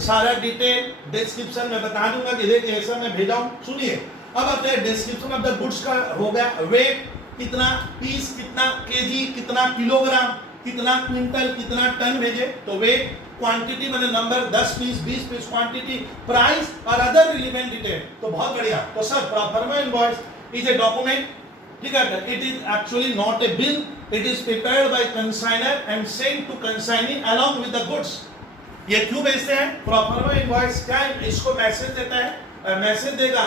सारा डिटेल डिस्क्रिप्शन में बता दूंगा कि देखिए ऐसा मैं भेजा हूं। सुनिए अब अपने डिस्क्रिप्शन ऑफ द गुड्स का हो गया, वेट कितना, पीस कितना, केजी कितना, किलोग्राम कितना, क्विंटल कितना, टन भेजे, तो वेट, क्वांटिटी मैंने number 10 piece 20 piece, quantity, price और अदर रिलेवेंट डिटेल। तो बहुत बढ़िया। तो sir proforma invoice is a document, ठीक है, it is actually not a bill, it is prepared by consignor and sent to consignee along with the goods. ये क्यों भेजते हैं, प्रोफॉर्मा इनवॉइस क्या है, इसको मैसेज देता है मैसेज देगा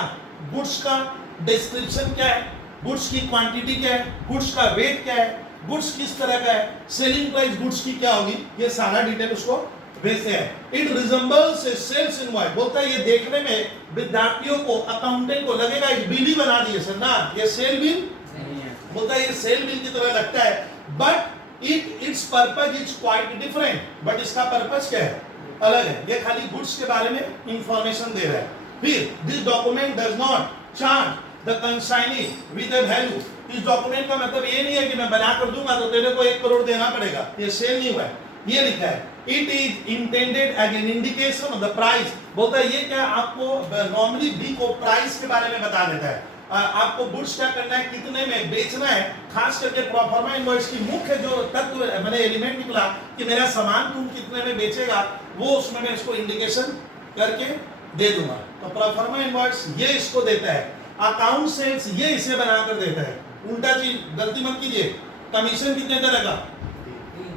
गुड्स का डिस्क्रिप्शन क्या है, गुड्स की क्वांटिटी क्या है, गुड्स का वेट क्या है, गुड्स किस तरह का है, सेलिंग प्राइस गुड्स की क्या होगी, ये सारा डिटेल उसको भेजते हैं। It resembles a sales invoice, बोलता है ये देखने में विद्यार्थियों को, अकाउंटेंट को लगेगा एक बिल ही बना दिए सर ना, ये सेल बिल नहीं है, बोलता है ये सेल बिल की तरह लगता है, but it's purpose is quite different, but इसका पर्पस क्या है, अलग है, ये खाली गुड्स के बारे में इंफॉर्मेशन दे रहा है। फिर this document does not charge the consignee with a value, इस डॉक्यूमेंट का मतलब ये नहीं है कि मैं बना कर दूंगा तो तेरे को 1 करोड़ देना पड़ेगा, ये सेल नहीं हुआ है, ये लिखा है it is intended as an indication of the price, बोलता है ये क्या आपको नॉर्मली बी को प्राइस के बारे में बता देता है, आपको गुड्स क्या करना है, कितने में बेचना है, खास करके प्रोफार्मा इनवॉइस की मुख्य जो तत्व मैंने एलिमेंट निकला कि मेरा सामान तुम कितने में बेचेगा, वो उसमें मैं इसको इंडिकेशन करके दे दूंगा। तो प्रोफार्मा इनवॉइस ये इसको देता है, अकाउंट सेल्स ये इसे बनाकर देता है, उल्टा चीज गलती मत कीजिए। कमीशन कितने तरह का,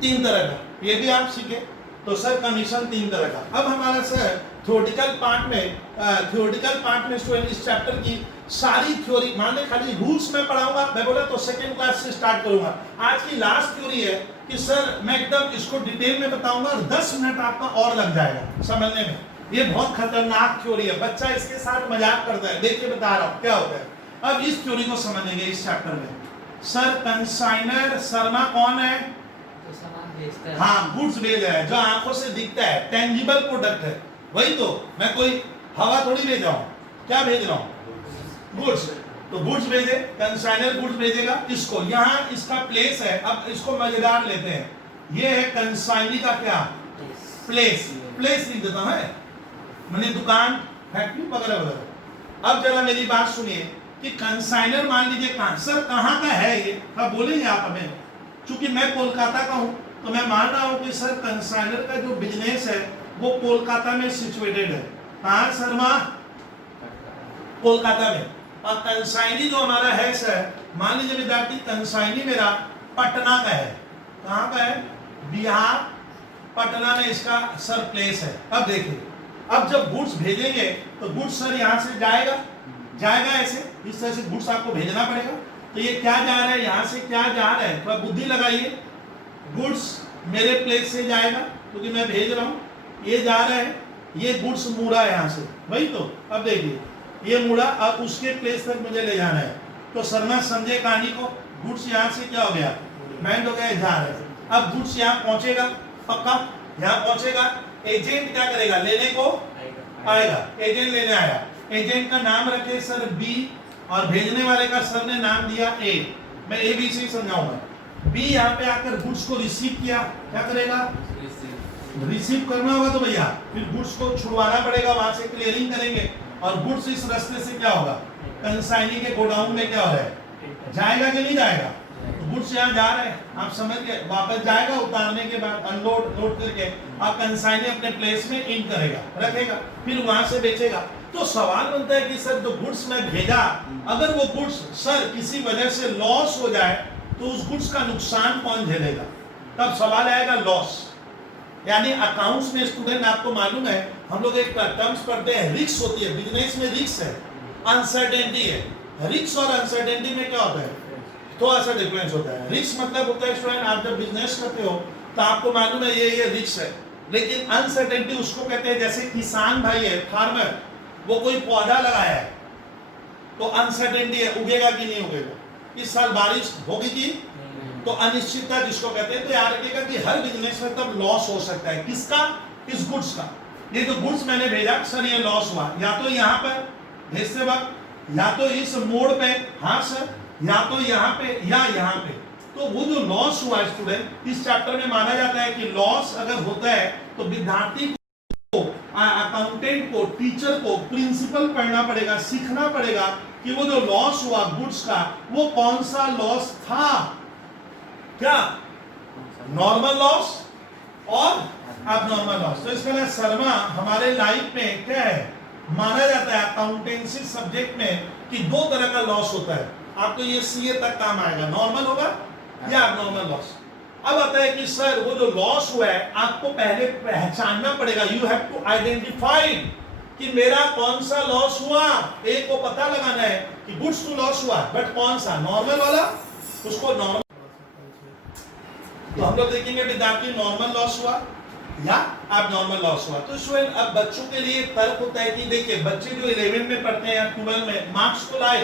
3 तरह का, ये भी आप सीखे। तो सर कमीशन 3 तरह का। अब हमारा सर थ्योरेटिकल पार्ट में स्टूडेंट इस चैप्टर की सारी थ्योरी, मान ले खाली रूल्स में पढ़ाऊंगा, मैं बोला तो सेकंड क्लास से स्टार्ट करूंगा। आज की लास्ट थ्योरी है कि सर मैं एकदम इसको डिटेल में बताऊंगा और 10 मिनट आपका और लग जाएगा समझने में। ये बहुत खतरनाक थ्योरी है, बच्चा इसके साथ मजाक करता है, देखिए बता रहा हूं क्या होता है। अब इस थ्योरी को समझेंगे इस चैप्टर में। सर कंसाइनर शर्मा कौन है, तो सामान बेचता है, हाँ गुड्स भेज रहा है, जो आंखों से दिखता है, टेंजिबल प्रोडक्ट है, वही तो, मैं कोई हवा थोड़ी भेज रहा हूँ, क्या भेज रहा हूँ, गुड्स। तो गुड्स भेजे, कंसाइनर गुड्स भेजेगा इसको, यहाँ इसका प्लेस है। अब इसको मजेदार लेते हैं, ये है कंसाइनी का क्या प्लेस, प्लेस लिख देता है, मैंने दुकान, फैक्ट्री वगैरह वगैरह। अब जरा मेरी बात सुनिए कि कंसाइनर मान लीजिए कहाँ, सर कहाँ का है ये, अब बोलेंगे आप हमें, चूंकि मैं कोलकाता का हूँ तो मैं मान रहा हूँ कि सर कंसाइनर का जो बिजनेस है वो कोलकाता में सिचुएटेड है। कहाँ शर्मा, कोलकाता में। और कंसाइनी जो हमारा है सर, मान लीजिए विद्यार्थी कंसाइनी मेरा पटना का है, कहाँ का है, बिहार, पटना में इसका सर प्लेस है। अब देखिए, अब जब गुड्स भेजेंगे तो गुड्स सर यहाँ से जाएगा ऐसे, इस तरह से गुड्स आपको भेजना पड़ेगा। तो ये क्या जा रहा है, यहाँ से क्या जा रहा है, थोड़ा बुद्धि लगाइए, गुड्स मेरे प्लेस से जाएगा क्योंकि मैं भेज रहा हूँ, ये जा रहा है, ये गुड्स मुड़ा है यहाँ से, वही तो। अब देखिए ये मुड़ा, अब उसके प्लेस तक मुझे ले जाना है। तो शर्मा समझे कहानी को, गुड्स यहाँ से क्या हो गया, बैंड हो गया, जा रहा है। अब गुड्स यहाँ पहुंचेगा, पक्का यहाँ पहुंचेगा, एजेंट क्या करेगा, लेने को आएगा, एजेंट लेने आया, एजेंट का नाम रखे सर बी और भेजने वाले का सर ने नाम दिया ए, मैं ए बी सी समझाऊंगा। बी यहाँ पे आकर गुड्स को रिसीव किया, क्या करेगा, रिसीव करना होगा तो भैया फिर गुड्स को छुड़वाना पड़ेगा, वहां से क्लियरिंग करेंगे और गुड्स इस रास्ते से क्या होगा, कंसाइनी के गोडाउन में क्या हो रहा है, जाएगा कि नहीं जाएगा। तो गुड्स यहाँ जा रहे हैं, आप समझ गए, वापस जाएगा, उतारने के बाद अनलोड लोड करके आप कंसाइनी अपने प्लेस में इन करेगा, रखेगा, फिर वहां से बेचेगा। तो सवाल बनता है कि सर जो गुड्स मैं भेजा, अगर वो गुड्स सर किसी वजह से लॉस हो जाए तो उस गुड्स का नुकसान कौन झेलेगा, तब सवाल आएगा लॉस। यानी अकाउंट्स में स्टूडेंट आपको मालूम है, हम लोग एक टर्म्स पढ़ते हैं, रिस्क होती है, बिजनेस में रिस्क है, अनसर्टेनिटी है। रिस्क और अनसर्टेनिटी में क्या होता है, थोड़ा सा डिफरेंस होता है। रिस्क मतलब होता है स्टूडेंट, आप जब बिजनेस करते हो तो आपको मालूम है ये रिस्क है, लेकिन अनसर्टेनिटी उसको कहते हैं, जैसे किसान भाई है, फार्मर, वो कोई पौधा लगाया है तो अनसर्टेनिटी है, उगेगा कि नहीं उगेगा, इस साल बारिश होगी कि, तो अनिश्चितता जिसको कहते हैं। तो याद रखिएगा कि हर बिजनेस में तब लॉस हो सकता है, किसका, इस गुड्स का। ये जो गुड्स मैंने भेजा सर ये लॉस हुआ, या तो यहाँ पर भेजते वक्त, या तो इस मोड़ पे, हाँ सर, या तो यहाँ पे या यहाँ पे। तो वो जो लॉस हुआ स्टूडेंट, इस चैप्टर में माना जाता है कि लॉस अगर होता है तो विद्यार्थी को, अकाउंटेंट को, टीचर को प्रिंसिपल पढ़ना पड़ेगा, सीखना पड़ेगा कि वो जो लॉस हुआ गुड्स का, वो कौन सा लॉस था, क्या नॉर्मल लॉस और अबनॉर्मल लॉस। तो इसका ना शर्मा हमारे लाइफ में क्या है, माना जाता है अकाउंटेंसी सब्जेक्ट में कि 2 तरह का लॉस होता है। आपको ये सीए तक काम आएगा, नॉर्मल होगा या अबनॉर्मल लॉस। अब आता है कि सर वो जो लॉस हुआ है आपको पहले पहचानना पड़ेगा, यू हैव टू आइडेंटिफाई कि मेरा कौन सा लॉस हुआ, एक को पता लगाना है कि गुड्स टू लॉस हुआ, बट कौन सा, नॉर्मल वाला, उसको नॉर्मल। तो हम लोग देखेंगे विद्यार्थी नॉर्मल लॉस हुआ या एबनॉर्मल लॉस हुआ। तो स्टूडेंट अब बच्चों के लिए तर्क होता है कि देखिए बच्चे जो 11 में पढ़ते हैं या 12 में मार्क्स को लाए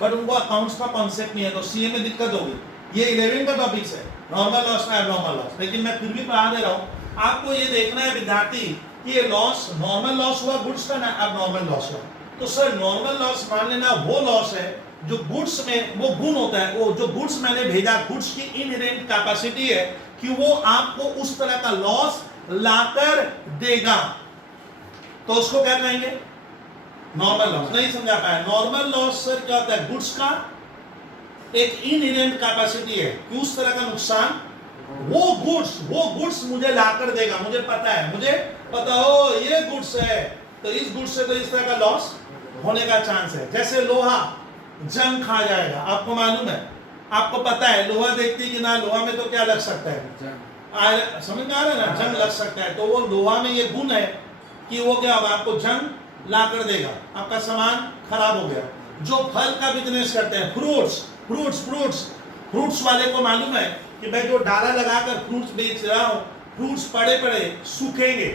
बट उनको अकाउंट्स का कॉन्सेप्ट नहीं है, तो सीए में दिक्कत होगी। ये 11 का टॉपिक है, नॉर्मल लॉस में एबनॉर्मल लॉस, लेकिन मैं फिर भी पढ़ा दे रहा हूँ आपको। ये देखना है विद्यार्थी कि ये लॉस नॉर्मल लॉस हुआ गुड्स का ना एबनॉर्मल लॉस हुआ। तो सर नॉर्मल लॉस मान लेना वो लॉस है जो गुड्स में वो गुण होता है, वो जो गुड्स मैंने भेजा, गुड्स की इनहेरेंट कैपेसिटी है कि वो आपको उस तरह का लॉस लाकर देगा, तो उसको क्या कहेंगे, नॉर्मल लॉस। नहीं समझा पाया, नॉर्मल लॉस सर क्या होता है, गुड्स का एक इनहेरेंट कैपेसिटी है कि उस तरह का नुकसान वो गुड्स मुझे लाकर देगा। मुझे पता हो ये गुड्स है, तो इस गुड्स से तो इस तरह का लॉस होने का चांस है। जैसे लोहा जंग खा जाएगा, आपको मालूम है, आपको पता है लोहा देखती कि ना, लोहा में तो क्या लग सकता है, समझ में आ रहा है ना, जंग लग सकता है। तो वो लोहा में ये गुण है कि वो क्या होगा, आपको जंग ला कर देगा, आपका सामान खराब हो गया। जो फल का बिजनेस करते हैं, फ्रूट्स वाले को मालूम है कि मैं जो डाला लगाकर फ्रूट्स बेच रहा हूँ, फ्रूट्स पड़े सूखेंगे,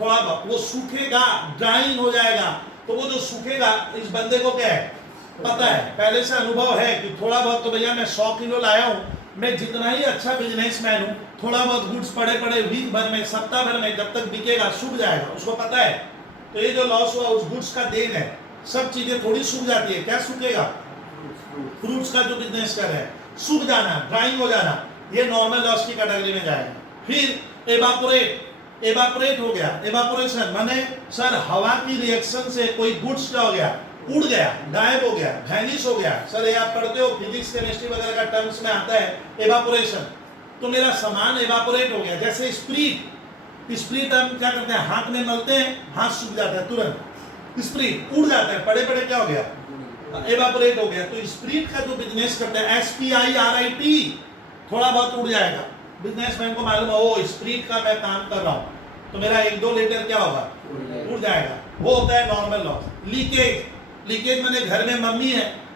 थोड़ा बहुत वो सूखेगा, ड्राइंग हो जाएगा। तो वो जो सूखेगा, इस बंदे को क्या है, पता है, पहले से अनुभव है कि थोड़ा बहुत तो भैया मैं 100 किलो लाया हूँ, मैं जितना ही अच्छा बिजनेसमैन हूँ, थोड़ा बहुत गुड्स पड़े वीक भर में, सप्ताह भर में, जब तक बिकेगा सूख जाएगा, उसको पता है। तो ये जो लॉस हुआ उस गुड्स का देन है। सब चीजें थोड़ी सूख जाती है, क्या सूखेगा, फ्रूट्स का जो बिजनेस कर रहे हैं, सूख जाना, ड्राइंग हो जाना, ये नॉर्मल लॉस की कैटेगरी में जाएगा। फिर एवापोरेट हो गया, एवापोरेशन माने सर हवा की रिएक्शन से कोई गुड्स क्या हो गया, उड़ गया, गायब हो गया, वैनिश हो गया। सर ये आप पढ़ते हो फिजिक्स केमिस्ट्री वगैरह का टर्म्स में आता है एवापोरेशन। तो मेरा सामान एवापोरेट हो गया। जैसे स्प्रीट हम क्या करते हैं, हाथ में मलते हैं, हाथ सूख जाता है तुरंत, स्प्रीट उड़ जाता है, पड़े क्या हो गया, एवापोरेट हो गया। तो स्प्रीट का जो बिजनेस करते हैं, SPIRIT, थोड़ा बहुत उड़ जाएगा। बिजनेसमैन को मालूम है ओ स्प्रीट का मैं काम कर रहा हूँ, तो मेरा 1-2 लीटर क्या होगा, उड़ जाएगा। वो होता है नॉर्मल लॉस। लीकेज मैंने घर में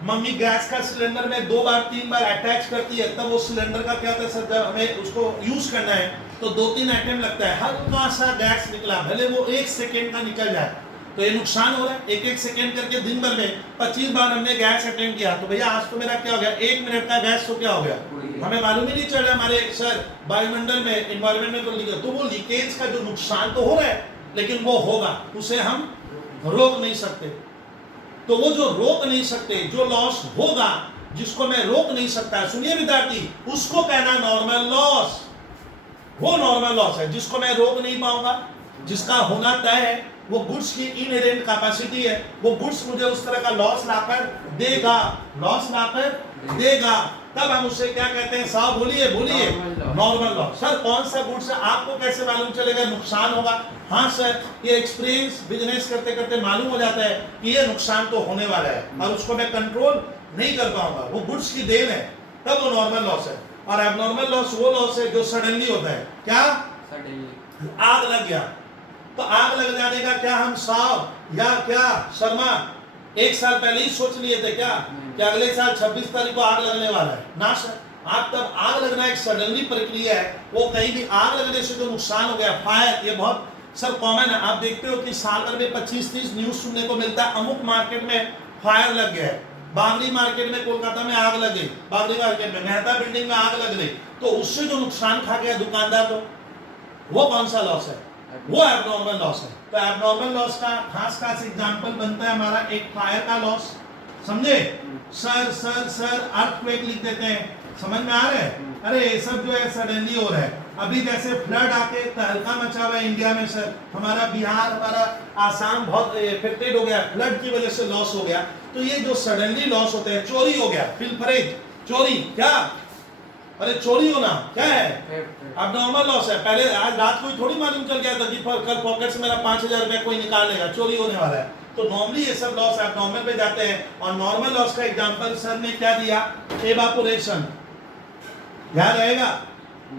मम्मी गैस का सिलेंडर में 2 बार 3 बार अटैच करती है, तब वो सिलेंडर का क्या होता है सर, जब हमें उसको यूज करना है तो 2-3 अटेम्प्ट लगता है, हल्का सा गैस निकला, भले वो 1 सेकेंड का निकल जाए, तो ये नुकसान हो रहा है। 1-1 सेकेंड करके दिन भर में 25 बार हमने गैस अटेम्प्ट किया, तो भैया आज तो मेरा क्या हो गया, 1 मिनट का गैस तो क्या हो गया, हमें मालूम ही नहीं चल रहा हमारे सर वायुमंडल में, एनवायरमेंट में तो लीकेज। तो वो लीकेज का जो नुकसान तो हो रहा है, लेकिन वो होगा, उसे हम रोक नहीं सकते। तो वो जो रोक नहीं सकते, जो लॉस होगा जिसको मैं रोक नहीं सकता, सुनिए विद्यार्थी, उसको कहना नॉर्मल लॉस। वो नॉर्मल लॉस है जिसको मैं रोक नहीं पाऊंगा, जिसका होना तय है, वो गुड्स की इनहेरेंट कैपेसिटी है, वो गुड्स मुझे उस तरह का लॉस लाकर देगा, तब हम उसे क्या कहते हैं, साहब बोलिए नॉर्मल लॉस। सर कौन सा गुड्स है, आपको कैसे मालूम चलेगा नुकसान होगा? हाँ सर, ये एक्सपीरियंस बिजनेस करते करते मालूम हो जाता है कि ये नुकसान तो होने वाला है और उसको मैं कंट्रोल नहीं कर पाऊंगा, वो गुड्स की देन है, तब वो नॉर्मल लॉस है। और एबनॉर्मल लॉस वो लॉस है जो सडनली होता है। क्या, आग लग गया, तो आग लग जाने का क्या हम साहब या क्या शर्मा 1 साल पहले ही सोच लिए थे क्या कि अगले साल 26 तारीख को आग लगने वाला है? ना सर, आप तब आग लगना एक सडनली प्रक्रिया है। वो कहीं भी आग लगने से जो नुकसान हो गया, फायर, ये बहुत सर कॉमन है। आप देखते हो कि साल भर में 25-30 न्यूज सुनने को मिलता है, अमुक मार्केट में फायर लग गया है, बागड़ी मार्केट में कोलकाता में आग लग गई, बागड़ी मार्केट में मेहता बिल्डिंग में आग लग गई, तो उससे जो नुकसान खा गया दुकानदार, तो वो कौन सा लॉस है? वो एबनॉर्मल लॉस है। तो एबनॉर्मल लॉस का खास एग्जांपल बनता है हमारा एक फायर का लॉस, समझे? सर अर्थक्वेक लिख देते हैं, समझ में आ रहा है? अरे ये सब जो है सडनली हो रहा है। अभी जैसे फ्लड आके तहलका मचा हुआ है इंडिया में सर, हमारा बिहार, हमारा आसाम बहुत इफेक्टेड हो गया, फ्लड की वजह से लॉस हो गया। तो ये जो सडनली लॉस होते हैं, चोरी हो गया, पिलफरेज, चोरी, क्या, अरे चोरी होना क्या है, अब नॉर्मल लॉस है। पहले आज रात को थोड़ी मालूम चल गया था कि कल पॉकेट से मेरा 5000 रुपया कोई निकाल लेगा, चोरी होने वाला है। तो नॉर्मली ये सब लॉस एबनॉर्मल पे जाते हैं। और नॉर्मल लॉस का एग्जांपल सर ने क्या दिया, एवापोरेशन, याद रहेगा?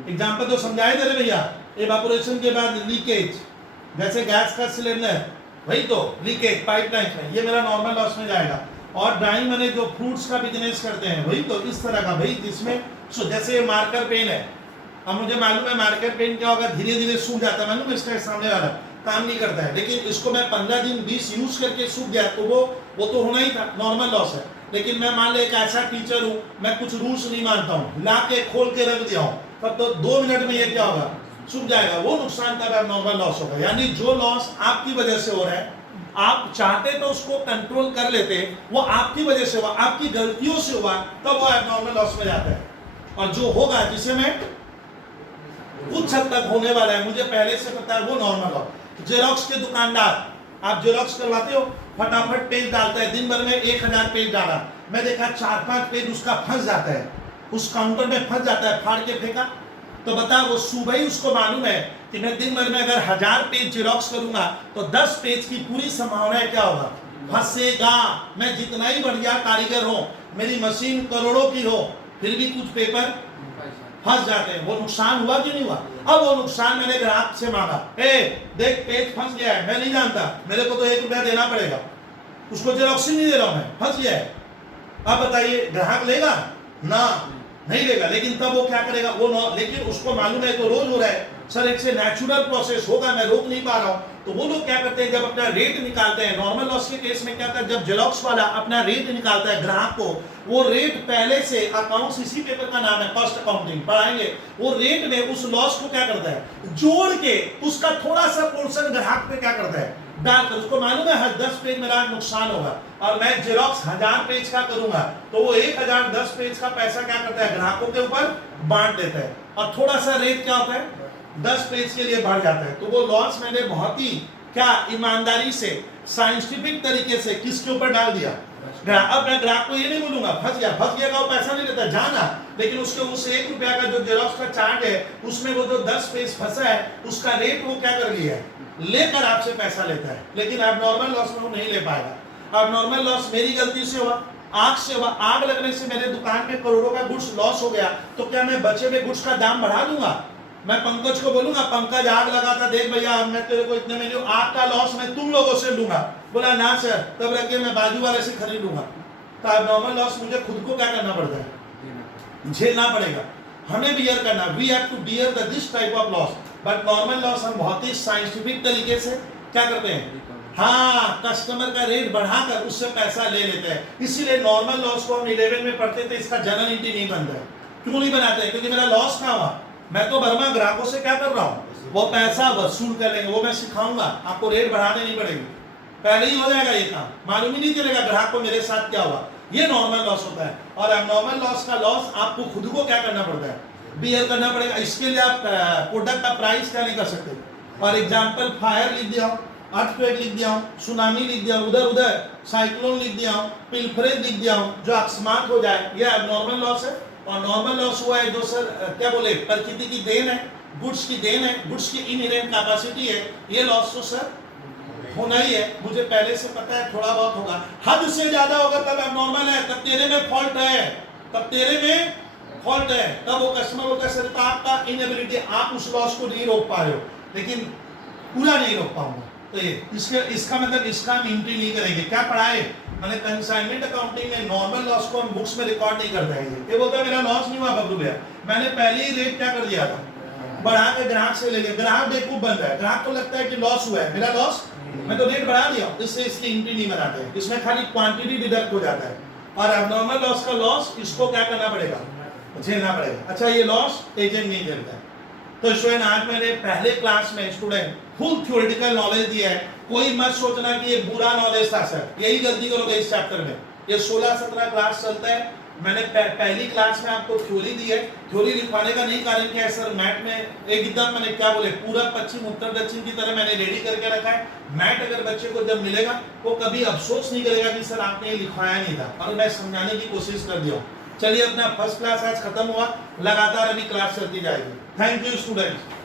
एग्जांपल तो समझाए दे रहे भैया। एवापोरेशन के बाद लीकेज, जैसे गैस का सिलेंडर वही तो लीकेज पाइपलाइन में, ये मेरा नॉर्मल लॉस में जाएगा। और ड्राइंग मैंने जो फ्रूट्स का बिजनेस करते हैं वही तो इस तरह का भाई, जिसमें जैसे मार्कर पेन है, अब मुझे मालूम है मार्कर पेन क्या होगा, धीरे धीरे सूख जाता है, मालूम है इसका सामने वाला काम नहीं करता है, लेकिन इसको मैं 15 दिन 20 यूज करके सूख गया तो वो तो होना ही था, नॉर्मल लॉस है। लेकिन मैं मान ले एक ऐसा टीचर हूँ, मैं कुछ रूल्स नहीं मानता हूँ, ला के खोल के रख दिया हूँ, तब तो 2 मिनट में ये क्या होगा, सूख जाएगा, वो नुकसान का नॉर्मल लॉस होगा। यानी जो लॉस आपकी वजह से हो रहा है, आप चाहते तो उसको कंट्रोल कर लेते, वो आपकी वजह से हुआ, आपकी गलतियों से हुआ, तब वो एबनॉर्मल लॉस में जाता है। और जो होगा जिसे मैं कुछ हद तक होने वाला है, मुझे पहले से पता है, वो नॉर्मल लॉस। जेरोक्स के दुकानदार, आप जेरोक्स करवाते हो, फटाफट पेज डालता है, दिन भर में 1000 पेज डाला, मैं देखा 4-5 पेज उसका फंस जाता है, उस काउंटर में फंस जाता है, फाड़ के फेंका, तो बता वो सुबह ही उसको मालूम है कि मैं दिन भर में अगर 1000 पेज जेरोक्स करूंगा तो 10 पेज की पूरी संभावना है क्या होगा, फंसेगा। मैं जितना ही बढ़िया कारीगर हो, मेरी मशीन करोड़ों की हो, फिर भी कुछ पेपर फंस जाते हैं, वो नुकसान हुआ कि नहीं हुआ। अब वो नुकसान मैंने ग्राहक से मांगा, देख पेज फंस गया है, मैं नहीं जानता, मेरे को तो 1 रुपया देना पड़ेगा, उसको जेरोक्स ही नहीं दे रहा हूं मैं, फंस गया है। अब बताइए ग्राहक लेगा ना, नहीं लेगा, लेकिन तब वो क्या करेगा, लेकिन उसको मालूम है तो रोज हो रहा है, सर एक से नेचुरल प्रोसेस होगा, मैं रोक नहीं पा रहा हूं। तो वो लोग क्या करते हैं, जब अपना रेट निकालते हैं, नॉर्मल लॉस के केस में क्या होता है, जब जेरोक्स वाला अपना रेट निकालता है ग्राहक को, वो रेट पहले से, अकाउंट्स इसी पेपर का नाम है, कॉस्ट अकाउंटिंग पढ़ाएंगे, वो रेट में उस लॉस को क्या करता है, जोड़ के उसका थोड़ा सा पोर्शन ग्राहक पे क्या करता है, डालकर, उसको मालूम है हर 10 पेज मेरा नुकसान होगा, और मैं जेरोक्स 1000 पेज का करूंगा, तो वो 1000 10 पेज का पैसा क्या करता है, ग्राहकों के ऊपर बांट देता है, और थोड़ा सा रेट क्या होता है, 10 पेज के लिए बढ़ जाता है। तो वो लॉस मैंने बहुत ही क्या ईमानदारी से, साइंटिफिक तरीके से किसके ऊपर डाल दिया, अब मैं ग्राहक को ये नहीं बोलूंगा फंस गया का वो पैसा नहीं लेता जाना, लेकिन उसके उस 1 रुपया का जो जेरोक्स का चार्ज है, उसमें वो जो 10 पेज फंसा है, उसका रेट वो क्या कर लिया है, लेकर आपसे पैसा लेता है। लेकिन एबनॉर्मल लॉस में वो नहीं ले पाएगा। एबनॉर्मल लॉस मेरी गलती से हुआ, आग से हुआ, आग लगने से मेरे दुकान में करोड़ों का गुड्स लॉस हो गया, तो क्या मैं बचे हुए गुड्स का दाम बढ़ा दूंगा, मैं पंकज को बोलूंगा, पंकज आग लगा था, देख भैया मैं तेरे को इतने में, आग का लॉस मैं तुम लोगों से लूंगा, बोला ना सर, तब रख के मैं बाजू वाले से खरीद लूंगा। तो एबनॉर्मल लॉस मुझे खुद को क्या करना पड़ता है, झेलना पड़ेगा, हमें बियर करना, we have to bear the this type of loss. But normal loss हम बहुत ही साइंटिफिक तरीके से क्या करते हैं, हाँ, कस्टमर का रेट बढ़ाकर उससे पैसा ले लेते हैं। इसीलिए नॉर्मल लॉस को हम 11 में पढ़ते थे, इसका जनरल एंट्री नहीं बनता है। क्यों नहीं बनाते हैं, क्योंकि मेरा लॉस कहाँ हुआ, मैं तो वर्मा ग्राहकों से क्या कर रहा हूँ, वो पैसा वसूल कर लेंगे, वो मैं सिखाऊंगा, आपको रेट बढ़ाने नहीं पड़ेगी, पहले ही हो जाएगा ये काम, मालूम ही नहीं चलेगा ग्राहक को मेरे साथ क्या हुआ। ये नॉर्मल लॉस होता है। और एबनॉर्मल लॉस का लॉस आपको खुद को क्या करना पड़ता है, बियर करना पड़ेगा। इसके लिए आप प्रोडक्ट का प्राइस क्या नहीं कर सकते। और एग्जाम्पल फायर लिख दिया, अर्थक्वेक लिख दिया, सुनामी लिख दिया, उधर साइक्लोन लिख दिया, पिलफरेज लिख दिया, जो अकस्मात हो जाए, ये एबनॉर्मल लॉस है। और नॉर्मल लॉस हुआ है जो सर क्या बोले, प्रकृति की देन है, गुड्स की देन है, गुड्स की इनहेरेंट कैपेसिटी है, ये लॉस तो सर होना ही है, मुझे पहले से पता है, थोड़ा बहुत होगा, हद से ज्यादा होगा तब एबनॉर्मल है, तब तेरे में फॉल्ट है, तब वो कस्टमर बोलता है सर आपका इनएबिलिटी, आप उस लॉस को नहीं रोक पा रहे हो, लेकिन पूरा नहीं रोक पाऊंगा। तो ये इसका मतलब इसका हम एंट्री नहीं करेंगे। क्या पढ़ाए मैंने, कंसाइनमेंट अकाउंटिंग में नॉर्मल लॉस को हम बुक्स में रिकॉर्ड नहीं करते हैं। ये बोलता है मेरा लॉस नहीं हुआ बबलू भैया, मैंने पहले ही रेट क्या कर दिया था, बढ़ा के ग्राहक से ले लिया। ग्राहक बेवकूफ बनता है, ग्राहक को लगता है कि लॉस हुआ है, मेरा लॉस, मैं तो रेट बढ़ा दिया, इससे इसकी एंट्री नहीं बनाते हैं, इसमें खाली क्वांटिटी डिडक्ट हो जाता है। और एबनॉर्मल लॉस का लॉस इसको क्या करना पड़ेगा, झेलना पड़ेगा। अच्छा, ये लॉस एजेंट नहीं झेलता है। तो स्टूडेंट आज मैंने पहले क्लास में स्टूडेंट फुल थ्योरेटिकल नॉलेज दिया है, कोई मत सोचना कि ये बुरा नॉलेज था सर, यही गलती करोगे इस चैप्टर में। ये 16-17 क्लास चलता है, मैंने पहली क्लास में आपको थ्योरी दी है। थ्योरी लिखवाने का नहीं कारण क्या है सर, मैथ में एकदम मैंने क्या बोले, पूरा पश्चिम उत्तर दक्षिण की तरह मैंने रेडी करके रखा है। मैथ अगर बच्चे को जब मिलेगा वो कभी अफसोस नहीं करेगा कि सर आपने ये लिखवाया नहीं था, और मैं समझाने की कोशिश कर दिया। चलिए, अपना फर्स्ट क्लास आज खत्म हुआ, लगातार अभी क्लास चलती जाएगी। Thank you students.